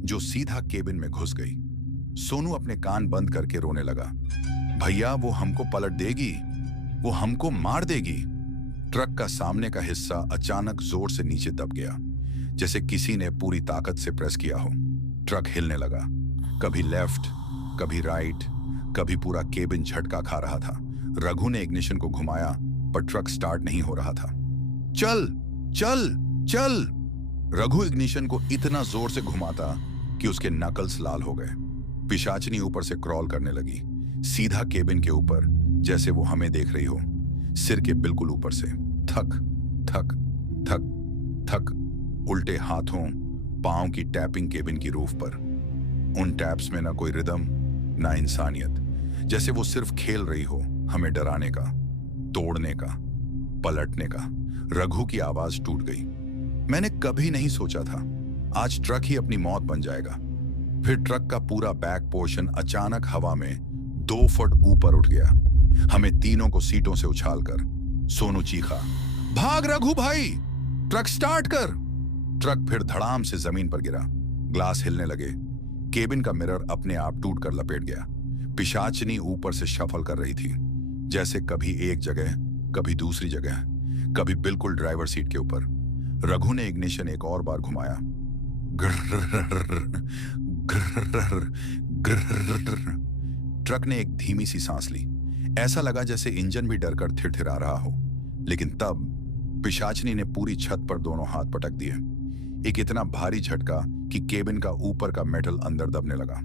जो सीधा केबिन में घुस गई। सोनू अपने कान बंद करके रोने लगा, भैया वो हमको पलट देगी, वो हमको मार देगी। ट्रक का सामने का हिस्सा अचानक जोर से नीचे दब गया, जैसे किसी ने पूरी ताकत से प्रेस किया हो। ट्रक हिलने लगा, कभी लेफ्ट, कभी राइट, कभी पूरा केबिन झटका खा रहा था। रघु ने इग्निशन को घुमाया, पर ट्रक स्टार्ट नहीं हो रहा था। चल चल चल। रघु इग्निशन को इतना जोर से घुमाता कि उसके नकल्स लाल हो गए। पिशाचिनी ऊपर से क्रॉल करने लगी, सीधा केबिन के ऊपर, जैसे वो हमें देख रही हो, सिर के बिल्कुल ऊपर से। थक थक थक थक। उल्टे हाथों पांव की टैपिंग केबिन की रूफ पर। उन टैप्स में ना कोई रिदम, ना इंसानियत, जैसे वो सिर्फ खेल रही हो हमें डराने का, तोड़ने का, पलटने का। रघु की आवाज टूट गई। मैंने कभी नहीं सोचा था आज ट्रक ही अपनी मौत बन जाएगा। फिर ट्रक का पूरा बैक पोर्शन अचानक हवा में 2 फुट ऊपर उठ गया, हमें तीनों को सीटों से उछालकर। सोनू चीखा, भाग रघु भाई, ट्रक स्टार्ट कर। ट्रक फिर धड़ाम से जमीन पर गिरा, ग्लास हिलने लगे, केबिन का मिरर अपने आप टूटकर लपेट गया। पिशाचिनी ऊपर से शफल कर रही थी, जैसे कभी एक जगह, कभी दूसरी जगह, कभी बिल्कुल ड्राइवर सीट के ऊपर। रघु ने इग्निशन एक और बार घुमाया। ट्रक ने एक धीमी सी सांस ली, ऐसा लगा जैसे इंजन भी डरकर थिरथिरा रहा हो। लेकिन तब पिशाचिनी ने पूरी छत पर दोनों हाथ पटक दिए, एक इतना भारी झटका कि केबिन का ऊपर का मेटल अंदर दबने लगा।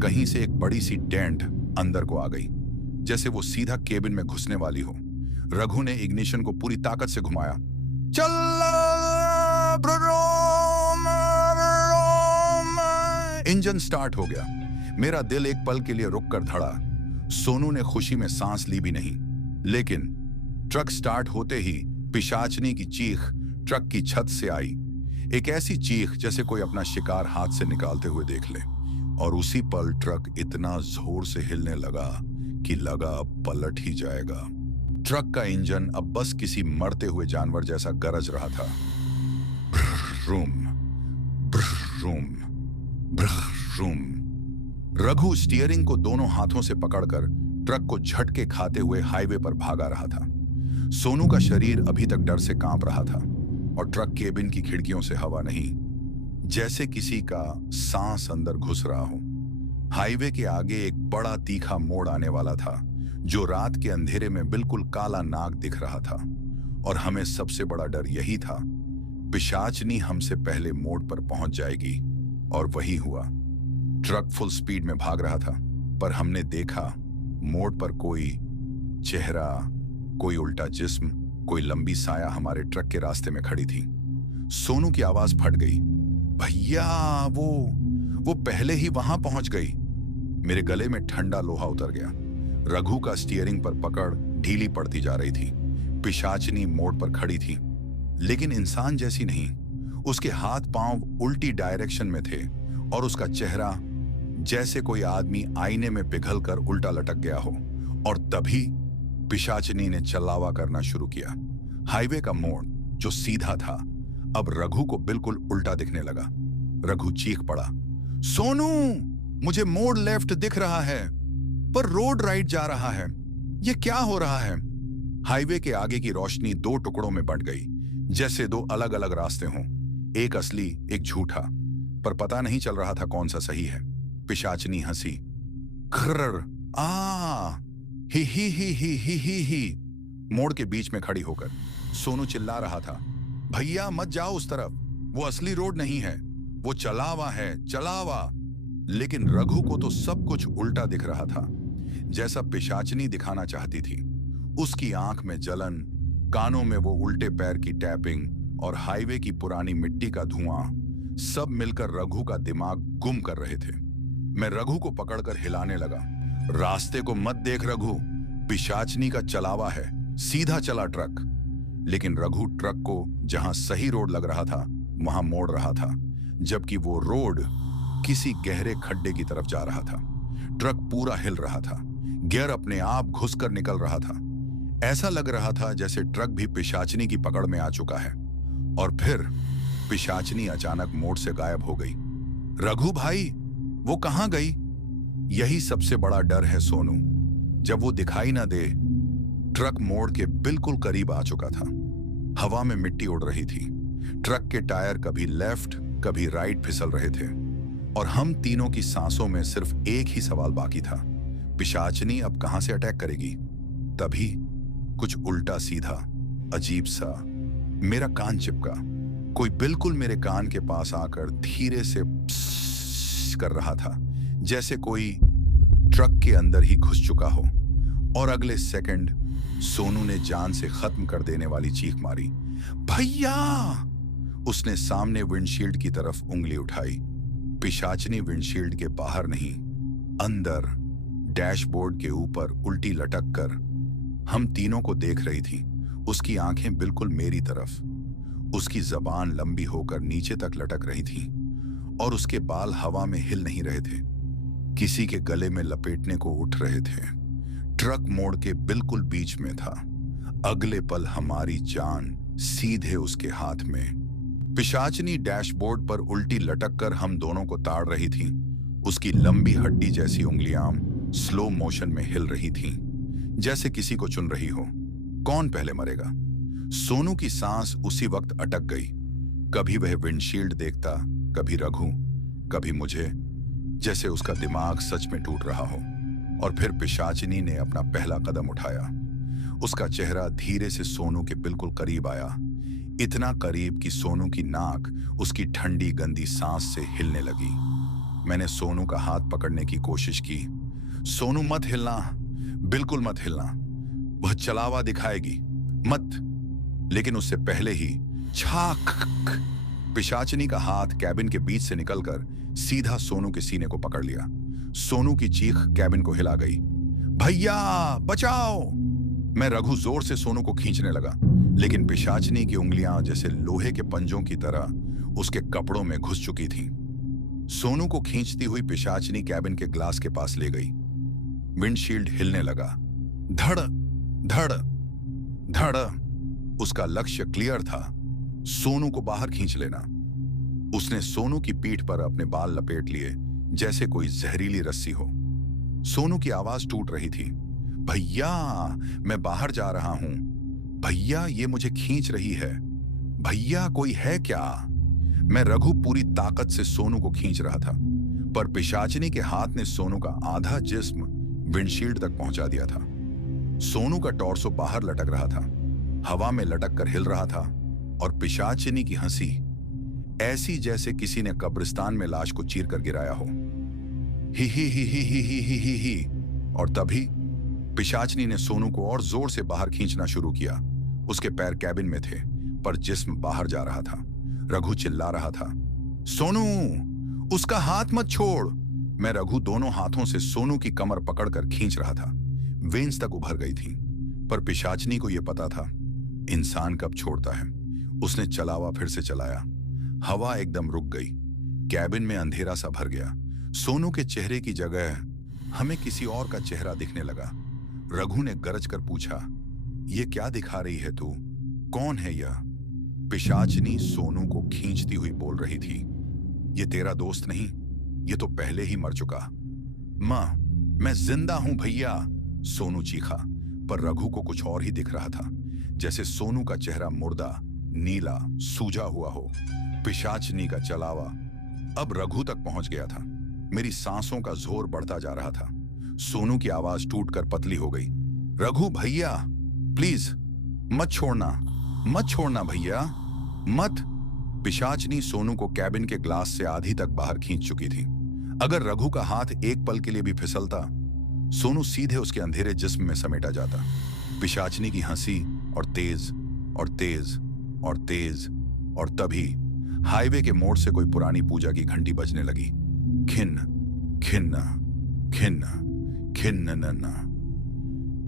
कहीं से एक बड़ी सी डेंट अंदर को आ गई, जैसे वो सीधा केबिन में घुसने वाली हो। रघु ने इग्निशन को पूरी ताकत से घुमाया। चल। इंजन स्टार्ट हो गया। मेरा दिल एक पल के लिए रुककर धड़ा। सोनू ने खुशी में सांस ली भी नहीं। लेकिन ट्रक स्टार्ट होते ही पिशाचिनी की चीख ट्रक की छत से आई, एक ऐसी चीख जैसे कोई अपना शिकार हाथ से निकालते हुए देख ले। और उसी पल ट्रक इतना जोर से हिलने लगा कि लगा अब पलट ही जाएगा। ट्रक का इंजन अब बस किसी मरते हुए जानवर जैसा गरज रहा था। Vroom vroom vroom. Raghu steering को दोनों हाथों से पकड़कर ट्रक को झटके खाते हुए हाईवे पर भागा रहा था। सोनू का शरीर अभी तक डर से कांप रहा था और ट्रक केबिन की खिड़कियों से हवा नहीं, जैसे किसी का सांस अंदर घुस रहा हो। हाईवे के आगे एक बड़ा तीखा मोड़ आने वाला था, जो रात के अंधेरे में बिल्कुल काला नाग दिख रहा था। और हमें सबसे बड़ा डर यही था, पिशाचिनी हमसे पहले मोड़ पर पहुंच जाएगी। और वही हुआ। ट्रक फुल स्पीड में भाग रहा था, पर हमने देखा मोड़ पर कोई चेहरा, कोई उल्टा जिस्म, कोई लंबी साया हमारे ट्रक के रास्ते में खड़ी थी। सोनू की आवाज फट गई, भैया वो पहले ही वहां पहुंच गई। मेरे गले में ठंडा लोहा उतर गया। रघु का स्टीयरिंग पर पकड़ ढीली पड़ती जा रही थी। पिशाचिनी मोड़ पर खड़ी थी, लेकिन इंसान जैसी नहीं। उसके हाथ पांव उल्टी डायरेक्शन में थे और उसका चेहरा जैसे कोई आदमी आईने में पिघलकर उल्टा लटक गया हो। और तभी पिशाचिनी ने चलावा करना शुरू किया। हाईवे का मोड़ जो सीधा था, अब रघु को बिल्कुल उल्टा दिखने लगा। रघु चीख पड़ा, सोनू, मुझे मोड़ लेफ्ट दिख रहा है, पर रोड राइट जा रहा है। यह क्या हो रहा है? हाईवे के आगे की रोशनी 2 टुकड़ों में बंट गई, जैसे 2 अलग अलग रास्ते हों, एक असली, एक झूठा। पर पता नहीं चल रहा था कौन सा सही है। पिशाचिनी हंसी, खर्र, आ, ही। मोड़ के बीच में खड़ी होकर। सोनू चिल्ला रहा था, भैया मत जाओ उस तरफ, वो असली रोड नहीं है, वो चलावा है, चलावा। लेकिन रघु को तो सब कुछ उल्टा दिख रहा था, जैसा पिशाचनी दिखाना चाहती थी। उसकी आंख में जलन, कानों में वो उल्टे पैर की टैपिंग और हाईवे की पुरानी मिट्टी का धुआं, सब मिलकर रघु का दिमाग गुम कर रहे थे। मैं रघु को पकड़कर हिलाने लगा। रास्ते को मत देख रघु, पिशाचनी का चलावा है, सीधा चला ट्रक। लेकिन रघु ट्रक को जहां सही रोड लग रहा था वहां मोड़ रहा था, जबकि वो रोड किसी गहरे खड्डे की तरफ जा रहा था। ट्रक पूरा हिल रहा था, गियर अपने आप घुसकर निकल रहा था। ऐसा लग रहा था जैसे ट्रक भी पिशाचनी की पकड़ में आ चुका है। और फिर पिशाचनी अचानक मोड़ से गायब हो गई। रघु भाई, वो कहां गई? यही सबसे बड़ा डर है सोनू। जब वो दिखाई ना दे, ट्रक मोड़ के बिल्कुल करीब आ चुका था। हवा में मिट्टी उड़ रही थी। ट्रक के टायर कभी लेफ्ट कभी राइट फिसल रहे थे। और हम तीनों की सांसों में सिर्फ एक ही सवाल बाकी था, पिशाचनी अब कहां से अटैक करेगी? तभी कुछ उल्टा सीधा अजीब सा मेरा कान चिपका। कोई बिल्कुल मेरे कान के पास आकर धीरे से प्स कर रहा था, जैसे कोई ट्रक के अंदर ही घुस चुका हो। और अगले सेकंड सोनू ने जान से खत्म कर देने वाली चीख मारी, भैया! उसने सामने विंडशील्ड की तरफ उंगली उठाई। पिशाचनी विंडशील्ड के बाहर नहीं, अंदर डैशबोर्ड के ऊपर उल्टी लटक कर हम तीनों को देख रही थी। उसकी आंखें बिल्कुल मेरी तरफ, उसकी जबान लंबी होकर नीचे तक लटक रही थी और उसके बाल हवा में हिल नहीं रहे थे, किसी के गले में लपेटने को उठ रहे थे। ट्रक मोड़ के बिल्कुल बीच में था। अगले पल हमारी जान सीधे उसके हाथ में। पिशाचनी डैशबोर्ड पर उल्टी लटक कर हम दोनों को ताड़ रही थी। उसकी लंबी हड्डी जैसी उंगलियां स्लो मोशन में हिल रही थीं, जैसे किसी को चुन रही हो। कौन पहले मरेगा? सोनू की सांस उसी वक्त अटक गई। कभी वह विंडशील्ड देखता, कभी रघु, कभी मुझे, जैसे उसका दिमाग सच में टूट रहा हो। और फिर पिशाचिनी ने अपना पहला कदम उठाया। उसका चेहरा धीरे से सोनू के बिल्कुल करीब आया, इतना करीब कि सोनू की नाक उसकी ठंडी गंदी सांस से हिलने लगी। मैंने सोनू का हाथ पकड़ने की कोशिश की। सोनू मत हिलना, बिल्कुल मत हिलना, वह चलावा दिखाएगी, मत। लेकिन उससे पहले ही छाक, पिशाचिनी का हाथ कैबिन के बीच से निकलकर सीधा सोनू के सीने को पकड़ लिया। सोनू की चीख कैबिन को हिला गई, भैया बचाओ! मैं रघु जोर से सोनू को खींचने लगा, लेकिन पिशाचिनी की उंगलियां जैसे लोहे के पंजों की तरह उसके कपड़ों में घुस चुकी थीं। सोनू को खींचती हुई पिशाचिनी कैबिन के ग्लास के पास ले गई। विंडशील्ड हिलने लगा। धड़ धड़ धड़। उसका लक्ष्य क्लियर था, सोनू को बाहर खींच लेना। उसने सोनू की पीठ पर अपने बाल लपेट लिए, जैसे कोई जहरीली रस्सी हो। सोनू की आवाज टूट रही थी, भैया मैं बाहर जा रहा हूं, भैया ये मुझे खींच रही है, भैया कोई है क्या? मैं रघु पूरी ताकत से सोनू को खींच रहा था, पर पिशाचिनी के हाथ ने सोनू का आधा जिस्म विंडशील्ड तक पहुंचा दिया था। सोनू का टॉर्सो बाहर लटक रहा था, हवा में लटक कर हिल रहा था, और पिशाचिनी की हंसी ऐसी जैसे किसी ने कब्रिस्तान में लाश को चीर कर गिराया हो। ही ही ही ही ही ही ही ही ही। और तभी पिशाचिनी ने सोनू को और जोर से बाहर खींचना शुरू किया। उसके पैर कैबिन में थे, पर जिस्म बाहर जा रहा था। रघु चिल्ला रहा था, सोनू उसका हाथ मत छोड़। मैं रघु दोनों हाथों से सोनू की कमर पकड़कर खींच रहा था। वेन्स तक उभर गई थी, पर पिशाचिनी को यह पता था इंसान कब छोड़ता है। उसने चलावा फिर से चलाया। हवा एकदम रुक गई, कैबिन में अंधेरा सा भर गया। सोनू के चेहरे की जगह हमें किसी और का चेहरा दिखने लगा। रघु ने गरज कर पूछा, ये क्या दिखा रही है तू? कौन है यह? पिशाचिनी सोनू को खींचती हुई बोल रही थी, ये तेरा दोस्त नहीं, ये तो पहले ही मर चुका। मां, मैं जिंदा हूं भैया, सोनू चीखा। पर रघु को कुछ और ही दिख रहा था, जैसे सोनू का चेहरा मुर्दा, नीला, सूजा हुआ हो। पिशाचिनी का चलावा अब रघु तक पहुंच गया था। मेरी सांसों का जोर बढ़ता जा रहा था। सोनू की आवाज टूटकर पतली हो गई, रघु भैया प्लीज मत छोड़ना भैया, मत। पिशाचनी सोनू को कैबिन के ग्लास से आधी तक बाहर खींच चुकी थी। अगर रघु का हाथ एक पल के लिए भी फिसलता, सोनू सीधे उसके अंधेरे जिस्म में समेटा जाता। पिशाचनी की हंसी और तेज और तेज और तेज, और तभी हाईवे के मोड़ से कोई पुरानी पूजा की घंटी बजने लगी। खिन्न खिन्न खिन्न खिन्न न।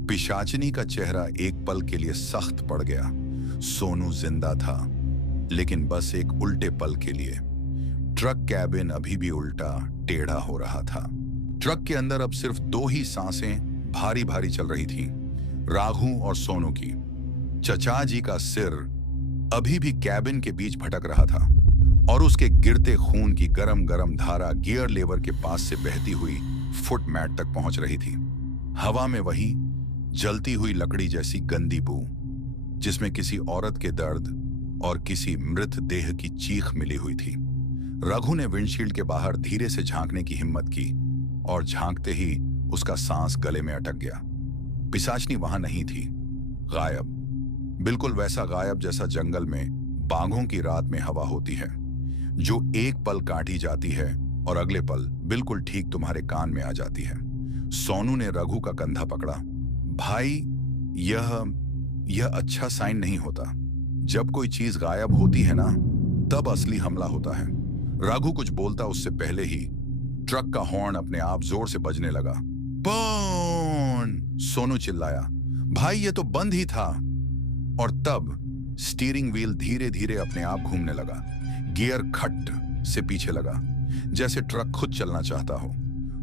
पिशाचनी का चेहरा एक पल के लिए सख्त पड़ गया। सोनू जिंदा था, लेकिन बस एक उल्टे पल के लिए। ट्रक कैबिन अभी भी उल्टा टेढ़ा हो रहा था। ट्रक के अंदर अब सिर्फ दो ही सांसें भारी भारी चल रही थीं, राघु और सोनू की। चचा जी का सिर अभी भी कैबिन के बीच भटक रहा था, और उसके गिरते खून की गरम गरम धारा गियर लेवर के पास से बहती हुई फुट मैट तक पहुंच रही थी। हवा में वही जलती हुई लकड़ी जैसी गंदी बू, जिसमें किसी औरत के दर्द और किसी मृत देह की चीख मिली हुई थी। रघु ने विंडशील्ड के बाहर धीरे से झांकने की हिम्मत की, और झांकते ही उसका सांस गले में अटक गया। पिशाचनी वहां नहीं थी, गायब। बिल्कुल वैसा गायब जैसा जंगल में बाघों की रात में हवा होती है, जो एक पल काटी जाती है और अगले पल बिल्कुल ठीक तुम्हारे कान में आ जाती है। सोनू ने रघु का कंधा पकड़ा। भाई, यह अच्छा साइन नहीं होता। जब कोई चीज गायब होती है ना, तब असली हमला होता है। रघु कुछ बोलता उससे पहले ही ट्रक का हॉर्न अपने आप जोर से बजने लगा। बर्न! सोनू चिल्लाया। भाई, ये तो बंद ही था। और तब स्टीयरिंग व्हील धीरे धीरे अपने आप घूमने लगा। गियर खट से पीछे लगा, जैसे ट्रक खुद चलना चाहता हो।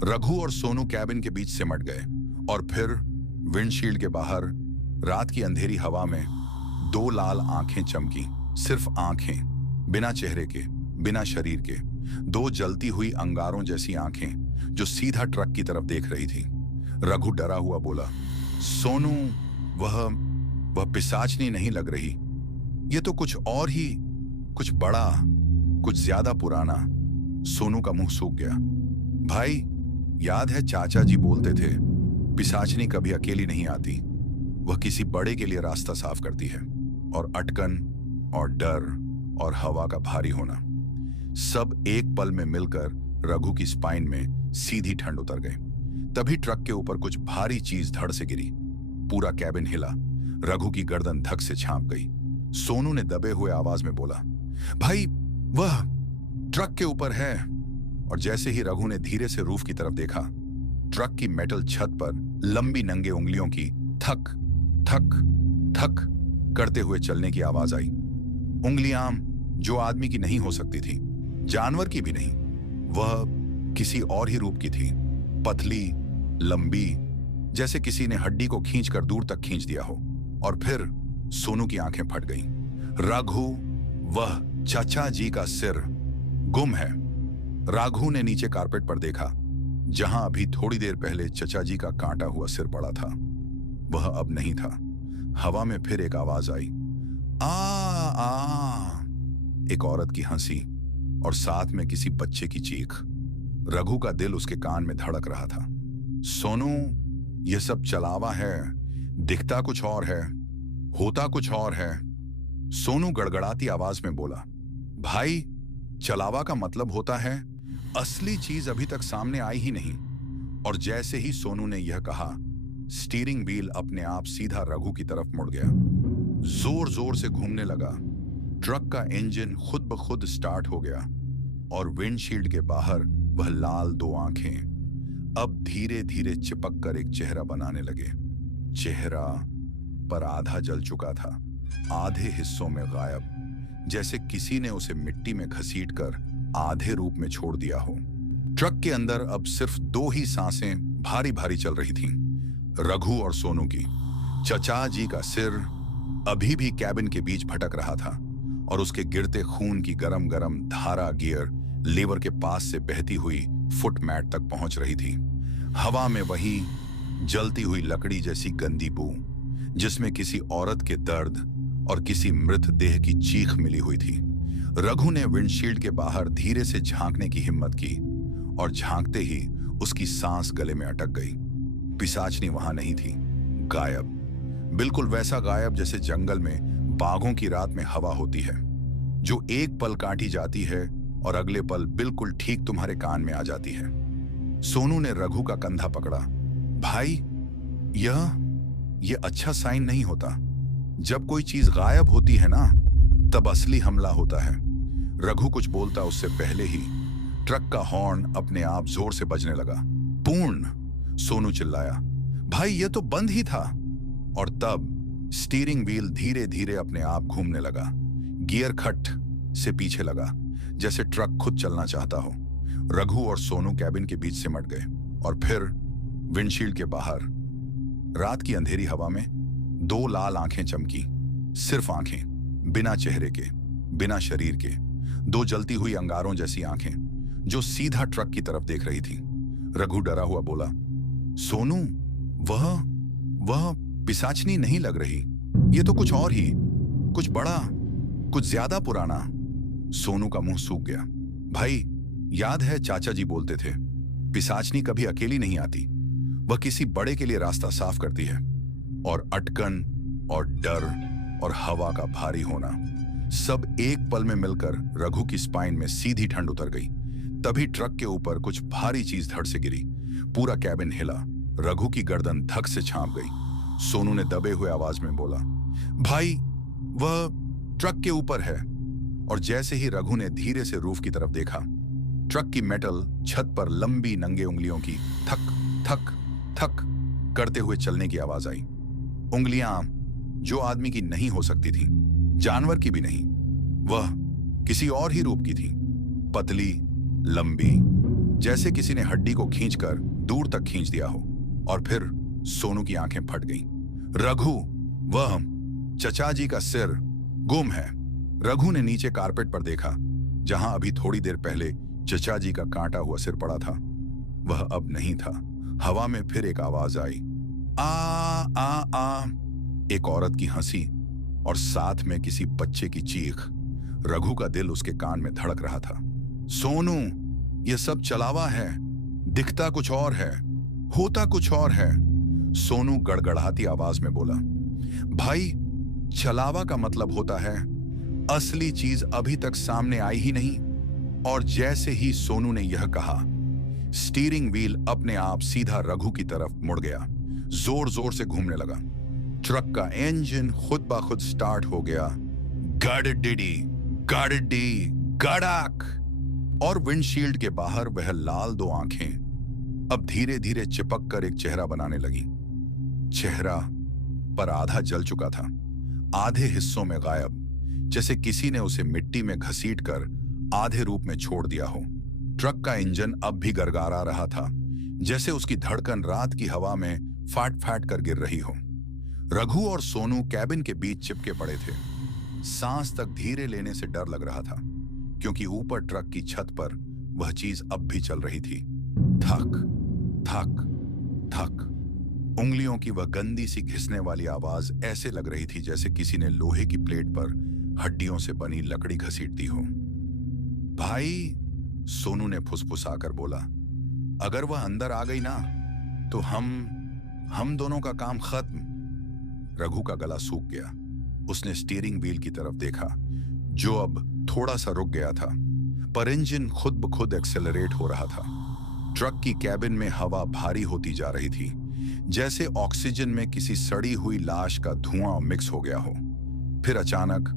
रघु और सोनू कैबिन के बीच सिमट गए, और फिर विंडशील्ड के बाहर रात की अंधेरी हवा में दो लाल आंखें चमकी। सिर्फ आंखें, बिना चेहरे के, बिना शरीर के। दो जलती हुई अंगारों जैसी आंखें जो सीधा ट्रक की तरफ देख रही थी। रघु डरा हुआ बोला, सोनू, वह पिशाचनी नहीं लग रही। ये तो कुछ और ही, कुछ बड़ा, कुछ ज्यादा पुराना। सोनू का मुंह सूख गया। भाई, याद है चाचा जी बोलते थे, पिशाचनी कभी अकेली नहीं आती। वह किसी बड़े के लिए रास्ता साफ करती है। और अटकन और डर और हवा का भारी होना, सब एक पल में मिलकर रघु की स्पाइन में सीधी ठंड उतर गई। तभी ट्रक के ऊपर कुछ भारी चीज धड़ से गिरी। पूरा कैबिन हिला। रघु की गर्दन धक से छाप गई। सोनू ने दबे हुए आवाज में बोला, भाई, वह ट्रक के ऊपर है। और जैसे ही रघु ने धीरे से रूफ की तरफ देखा, ट्रक की मेटल छत पर लंबी नंगे उंगलियों की थक थक थक करते हुए चलने की आवाज आई। उंगलियां जो आदमी की नहीं हो सकती थी, जानवर की भी नहीं। वह किसी और ही रूप की थी, पतली, लंबी, जैसे किसी ने हड्डी को खींचकर दूर तक खींच दिया हो। और फिर सोनू की आंखें फट गईं। रघु, वह चाचा जी का सिर गुम है। राघु ने नीचे कारपेट पर देखा, जहां अभी थोड़ी देर पहले चचा जी का काटा हुआ सिर पड़ा था। वह अब नहीं था। हवा में फिर एक आवाज आई, आ। एक औरत की हंसी, और साथ में किसी बच्चे की चीख। रघु का दिल उसके कान में धड़क रहा था। सोनू, यह सब चलावा है, दिखता कुछ और है, होता कुछ और है। सोनू गड़गड़ाती आवाज में बोला, भाई, चलावा का मतलब होता है असली चीज अभी तक सामने आई ही नहीं। और जैसे ही सोनू ने यह कहा, स्टीयरिंग व्हील अपने आप सीधा रघु की तरफ मुड़ गया, जोर जोर से घूमने लगा। ट्रक का इंजन खुद ब खुद स्टार्ट हो गया, और विंडशील्ड के बाहर वह लाल दो आंखें अब धीरे धीरे चिपक कर एक चेहरा बनाने लगे। चेहरा पर आधा जल चुका था, आधे हिस्सों में गायब, जैसे किसी ने उसे मिट्टी में घसीटकर आधे रूप में छोड़ दिया हो। ट्रक के अंदर अब सिर्फ दो ही सांसें भारी भारी चल रही थीं, रघु और सोनू की। चचा जी का सिर अभी भी कैबिन के बीच भटक रहा था, और उसके गिरते खून की गरम गरम धारा गियर लेवर के पास से बहती हुई फुट मैट तक पहुंच रही थी। हवा में वही जलती हुई लकड़ी जैसी गंदी बू, जिसमें किसी औरत के दर्द और किसी मृत देह की चीख मिली हुई थी। रघु ने विंडशील्ड के बाहर धीरे से झांकने की हिम्मत की, और झांकते ही उसकी सांस गले में अटक गई। पिशाचनी वहां नहीं थी, गायब। बिल्कुल वैसा गायब जैसे जंगल में बाघों की रात में हवा होती है, जो एक पल काटी जाती है और अगले पल बिल्कुल ठीक तुम्हारे कान में आ जाती है। सोनू ने रघु का कंधा पकड़ा। भाई, यह अच्छा साइन नहीं होता। जब कोई चीज गायब होती है ना, तब असली हमला होता है। रघु कुछ बोलता उससे पहले ही ट्रक का हॉर्न अपने आप जोर से बजने लगा। पूर्ण! सोनू चिल्लाया। भाई, यह तो बंद ही था। और तब स्टीयरिंग व्हील धीरे धीरे अपने आप घूमने लगा। गियर खट से पीछे लगा, जैसे ट्रक खुद चलना चाहता हो। रघु और सोनू कैबिन के बीच सिमट गए और फिर विंडशील्ड के बाहर रात की अंधेरी हवा में दो लाल आंखें चमकी। सिर्फ आंखें, बिना चेहरे के, बिना शरीर के। दो जलती हुई अंगारों जैसी आंखें जो सीधा ट्रक की तरफ देख रही थी। रघु डरा हुआ बोला, सोनू, वह पिशाचनी नहीं लग रही। ये तो कुछ और ही, कुछ बड़ा, कुछ ज्यादा पुराना। सोनू का मुंह सूख गया। भाई, याद है चाचा जी बोलते थे, पिशाचनी कभी अकेली नहीं आती, वह किसी बड़े के लिए रास्ता साफ करती है। और अटकन और डर और हवा का भारी होना सब एक पल में मिलकर रघु की स्पाइन में सीधी ठंड उतर गई। तभी ट्रक के ऊपर कुछ भारी चीज धड़ से गिरी। पूरा कैबिन हिला। रघु की गर्दन धक से छाप गई। सोनू ने दबे हुए आवाज में बोला, भाई, वह ट्रक के ऊपर है। और जैसे ही रघु ने धीरे से रूफ की तरफ देखा, ट्रक की मेटल छत पर लंबी नंगे उंगलियों की थक थक थक करते हुए चलने की आवाज आई। उंगलियां जो आदमी की नहीं हो सकती थी, जानवर की भी नहीं, वह किसी और ही रूप की थी। पतली, लंबी, जैसे किसी ने हड्डी को खींचकर दूर तक खींच दिया हो। और फिर सोनू की आंखें फट गईं। रघु, वह चचा जी का सिर गुम है। रघु ने नीचे कारपेट पर देखा, जहां अभी थोड़ी देर पहले चचा जी का काटा हुआ सिर पड़ा था। वह अब नहीं था। हवा में फिर एक आवाज आई, आ आ आ। एक औरत की हंसी और साथ में किसी बच्चे की चीख। रघु का दिल उसके कान में धड़क रहा था। सोनू, यह सब चलावा है। दिखता कुछ और है, होता कुछ और है। सोनू गड़गड़ाती आवाज में बोला, भाई, चलावा का मतलब होता है असली चीज अभी तक सामने आई ही नहीं। और जैसे ही सोनू ने यह कहा, स्टीयरिंग व्हील अपने आप सीधा रघु की तरफ मुड़ गया, जोर जोर से घूमने लगा। ट्रक का इंजन खुद ब खुद स्टार्ट हो गया। गड़डिडी गड़डी गड़ाक। और विंडशील्ड के बाहर वह लाल दो आंखें अब धीरे धीरे चिपक कर एक चेहरा बनाने लगी। चेहरा पर आधा जल चुका था, आधे हिस्सों में गायब, जैसे किसी ने उसे मिट्टी में घसीट कर आधे रूप में छोड़ दिया हो। ट्रक का इंजन अब भी गरगरा रहा था, जैसे उसकी धड़कन रात की हवा में फाट फाट कर गिर रही हो। रघु और सोनू कैबिन के बीच चिपके पड़े थे। सांस तक धीरे लेने से डर लग रहा था, क्योंकि ऊपर ट्रक की छत पर वह चीज अब भी चल रही थी। थक थक थक। उंगलियों की वह गंदी सी घिसने वाली आवाज ऐसे लग रही थी जैसे किसी ने लोहे की प्लेट पर हड्डियों से बनी लकड़ी घसीटती हो। भाई, सोनू ने फुसफुसाकर बोला, अगर वह अंदर आ गई ना, तो हम दोनों का काम खत्म। रघु का गला सूख गया। उसने स्टीयरिंग व्हील की तरफ देखा, जो अब थोड़ा सा रुक गया था, पर इंजन खुद ब खुद एक्सेलरेट हो रहा था। ट्रक की कैबिन में हवा भारी होती जा रही थी, जैसे ऑक्सीजन में किसी सड़ी हुई लाश का धुआं मिक्स हो गया हो। फिर अचानक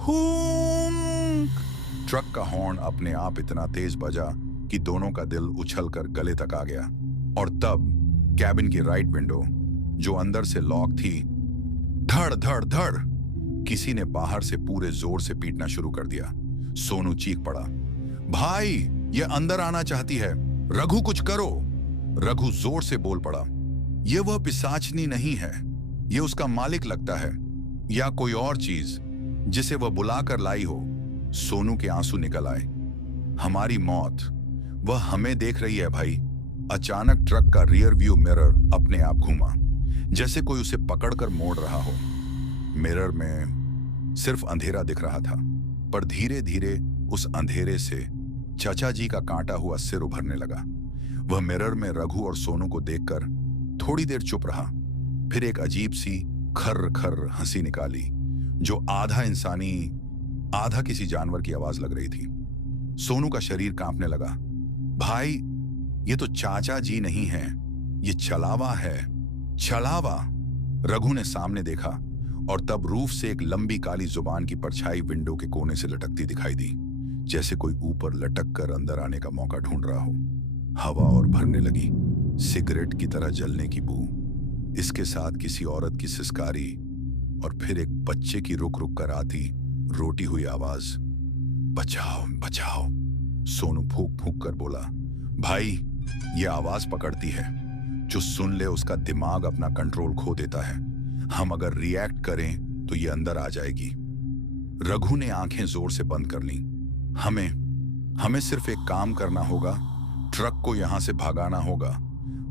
हूं! ट्रक का हॉर्न अपने आप इतना तेज बजा कि दोनों का दिल उछलकर गले तक आ गया। और तब कैबिन की राइट विंडो, जो अंदर से लॉक थी, धड़ धड़ धड़ किसी ने बाहर से पूरे जोर से पीटना शुरू कर दिया। सोनू चीख पड़ा, भाई, ये अंदर आना चाहती है, रघु कुछ करो। रघु जोर से बोल पड़ा, यह वह पिशाचनी नहीं है, यह उसका मालिक लगता है, या कोई और चीज जिसे वह बुलाकर लाई हो। सोनू के आंसू निकल आए। हमारी मौत, वह हमें देख रही है भाई। अचानक ट्रक का रियर व्यू मिरर अपने आप घूमा, जैसे कोई उसे पकड़कर मोड़ रहा हो। मिरर में सिर्फ अंधेरा दिख रहा था, पर धीरे धीरे उस अंधेरे से चाचा जी का काटा हुआ सिर उभरने लगा। वह मिरर में रघु और सोनू को देखकर थोड़ी देर चुप रहा, फिर एक अजीब सी खर खर हंसी निकाली, जो आधा इंसानी आधा किसी जानवर की आवाज लग रही थी। सोनू का शरीर कांपने लगा। भाई, ये तो चाचा जी नहीं है, ये छलावा है, छलावा। रघु ने सामने देखा और तब रूफ से एक लंबी काली जुबान की परछाई विंडो के कोने से लटकती दिखाई दी, जैसे कोई ऊपर लटक कर अंदर आने का मौका ढूंढ रहा हो। हवा और भरने लगी, सिगरेट की तरह जलने की बू। इसके साथ किसी औरत की सिसकारी और फिर एक बच्चे की रुक रुक कर आती रोटी हुई आवाज, बचाओ बचाओ। सोनू फूंक फूंक कर बोला, भाई, ये आवाज पकड़ती है, जो सुन ले उसका दिमाग अपना कंट्रोल खो देता है। हम अगर रिएक्ट करें तो ये अंदर आ जाएगी। रघु ने आंखें जोर से बंद कर ली। हमें सिर्फ एक काम करना होगा, ट्रक को यहां से भगाना होगा,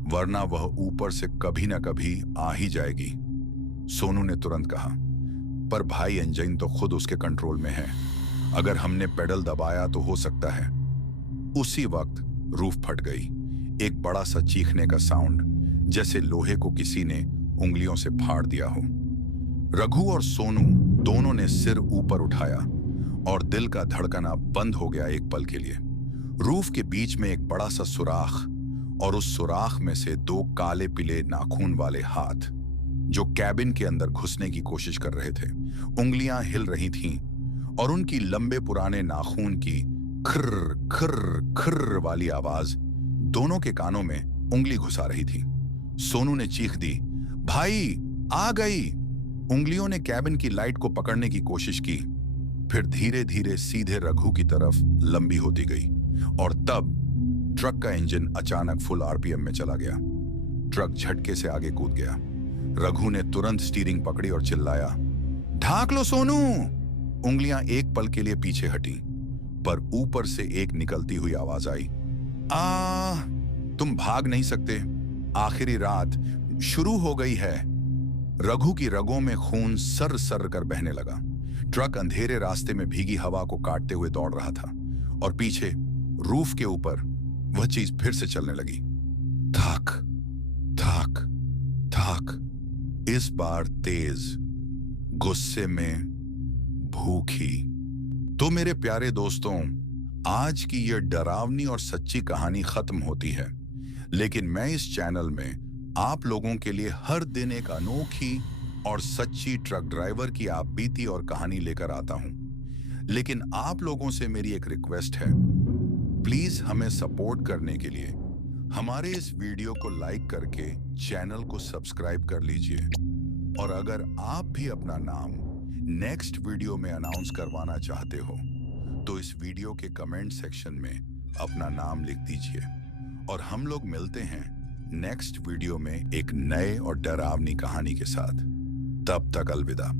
वरना वह ऊपर से कभी ना कभी आ ही जाएगी। सोनू ने तुरंत कहा, पर भाई, इंजन तो खुद उसके कंट्रोल में है, अगर हमने पेडल दबाया तो हो सकता है। उसी वक्त रूफ फट गई। एक बड़ा सा चीखने का साउंड, जैसे लोहे को किसी ने उंगलियों से फाड़ दिया हो। रघु और सोनू दोनों ने सिर ऊपर उठाया और दिल का धड़कना बंद हो गया एक पल के लिए। रूफ के बीच में एक बड़ा सा सुराख, और उस सुराख में से दो काले पीले नाखून वाले हाथ, जो कैबिन के अंदर घुसने की कोशिश कर रहे थे। उंगलियां हिल रही थीं और उनकी लंबे पुराने नाखून की खर्र खर्र खर्र वाली आवाज दोनों के कानों में उंगली घुसा रही थी। सोनू ने चीख दी, भाई, आ गई। उंगलियों ने कैबिन की लाइट को पकड़ने की कोशिश की, फिर धीरे धीरे सीधे रघु की तरफ लंबी होती गई, और तब ट्रक का इंजन अचानक फुल आरपीएम में चला गया। ट्रक झटके से आगे कूद गया। रघु ने तुरंत स्टीयरिंग पकड़ी और चिल्लाया, ढाक लो सोनू। उंगलियां एक पल के लिए पीछे हटी, पर ऊपर से एक निकलती हुई आवाज आई, तुम भाग नहीं सकते, आखिरी रात शुरू हो गई है। रघु की रगों में खून सर सर कर बहने लगा। ट्रक अंधेरे रास्ते में भीगी हवा को काटते हुए दौड़ रहा था, और पीछे रूफ के ऊपर वह चीज फिर से चलने लगी। थाक थाक थाक, इस बार तेज, गुस्से में, भूखी। तो मेरे प्यारे दोस्तों, आज की यह डरावनी और सच्ची कहानी खत्म होती है, लेकिन मैं इस चैनल में आप लोगों के लिए हर दिन एक अनोखी और सच्ची ट्रक ड्राइवर की आप बीती और कहानी लेकर आता हूं। लेकिन आप लोगों से मेरी एक रिक्वेस्ट है, प्लीज हमें सपोर्ट करने के लिए हमारे इस वीडियो को लाइक करके चैनल को सब्सक्राइब कर लीजिए, और अगर आप भी अपना नाम नेक्स्ट वीडियो में अनाउंस करवाना चाहते हो तो इस वीडियो के कमेंट सेक्शन में अपना नाम लिख दीजिए, और हम लोग मिलते हैं नेक्स्ट वीडियो में एक नए और डरावनी कहानी के साथ। तब तक अलविदा।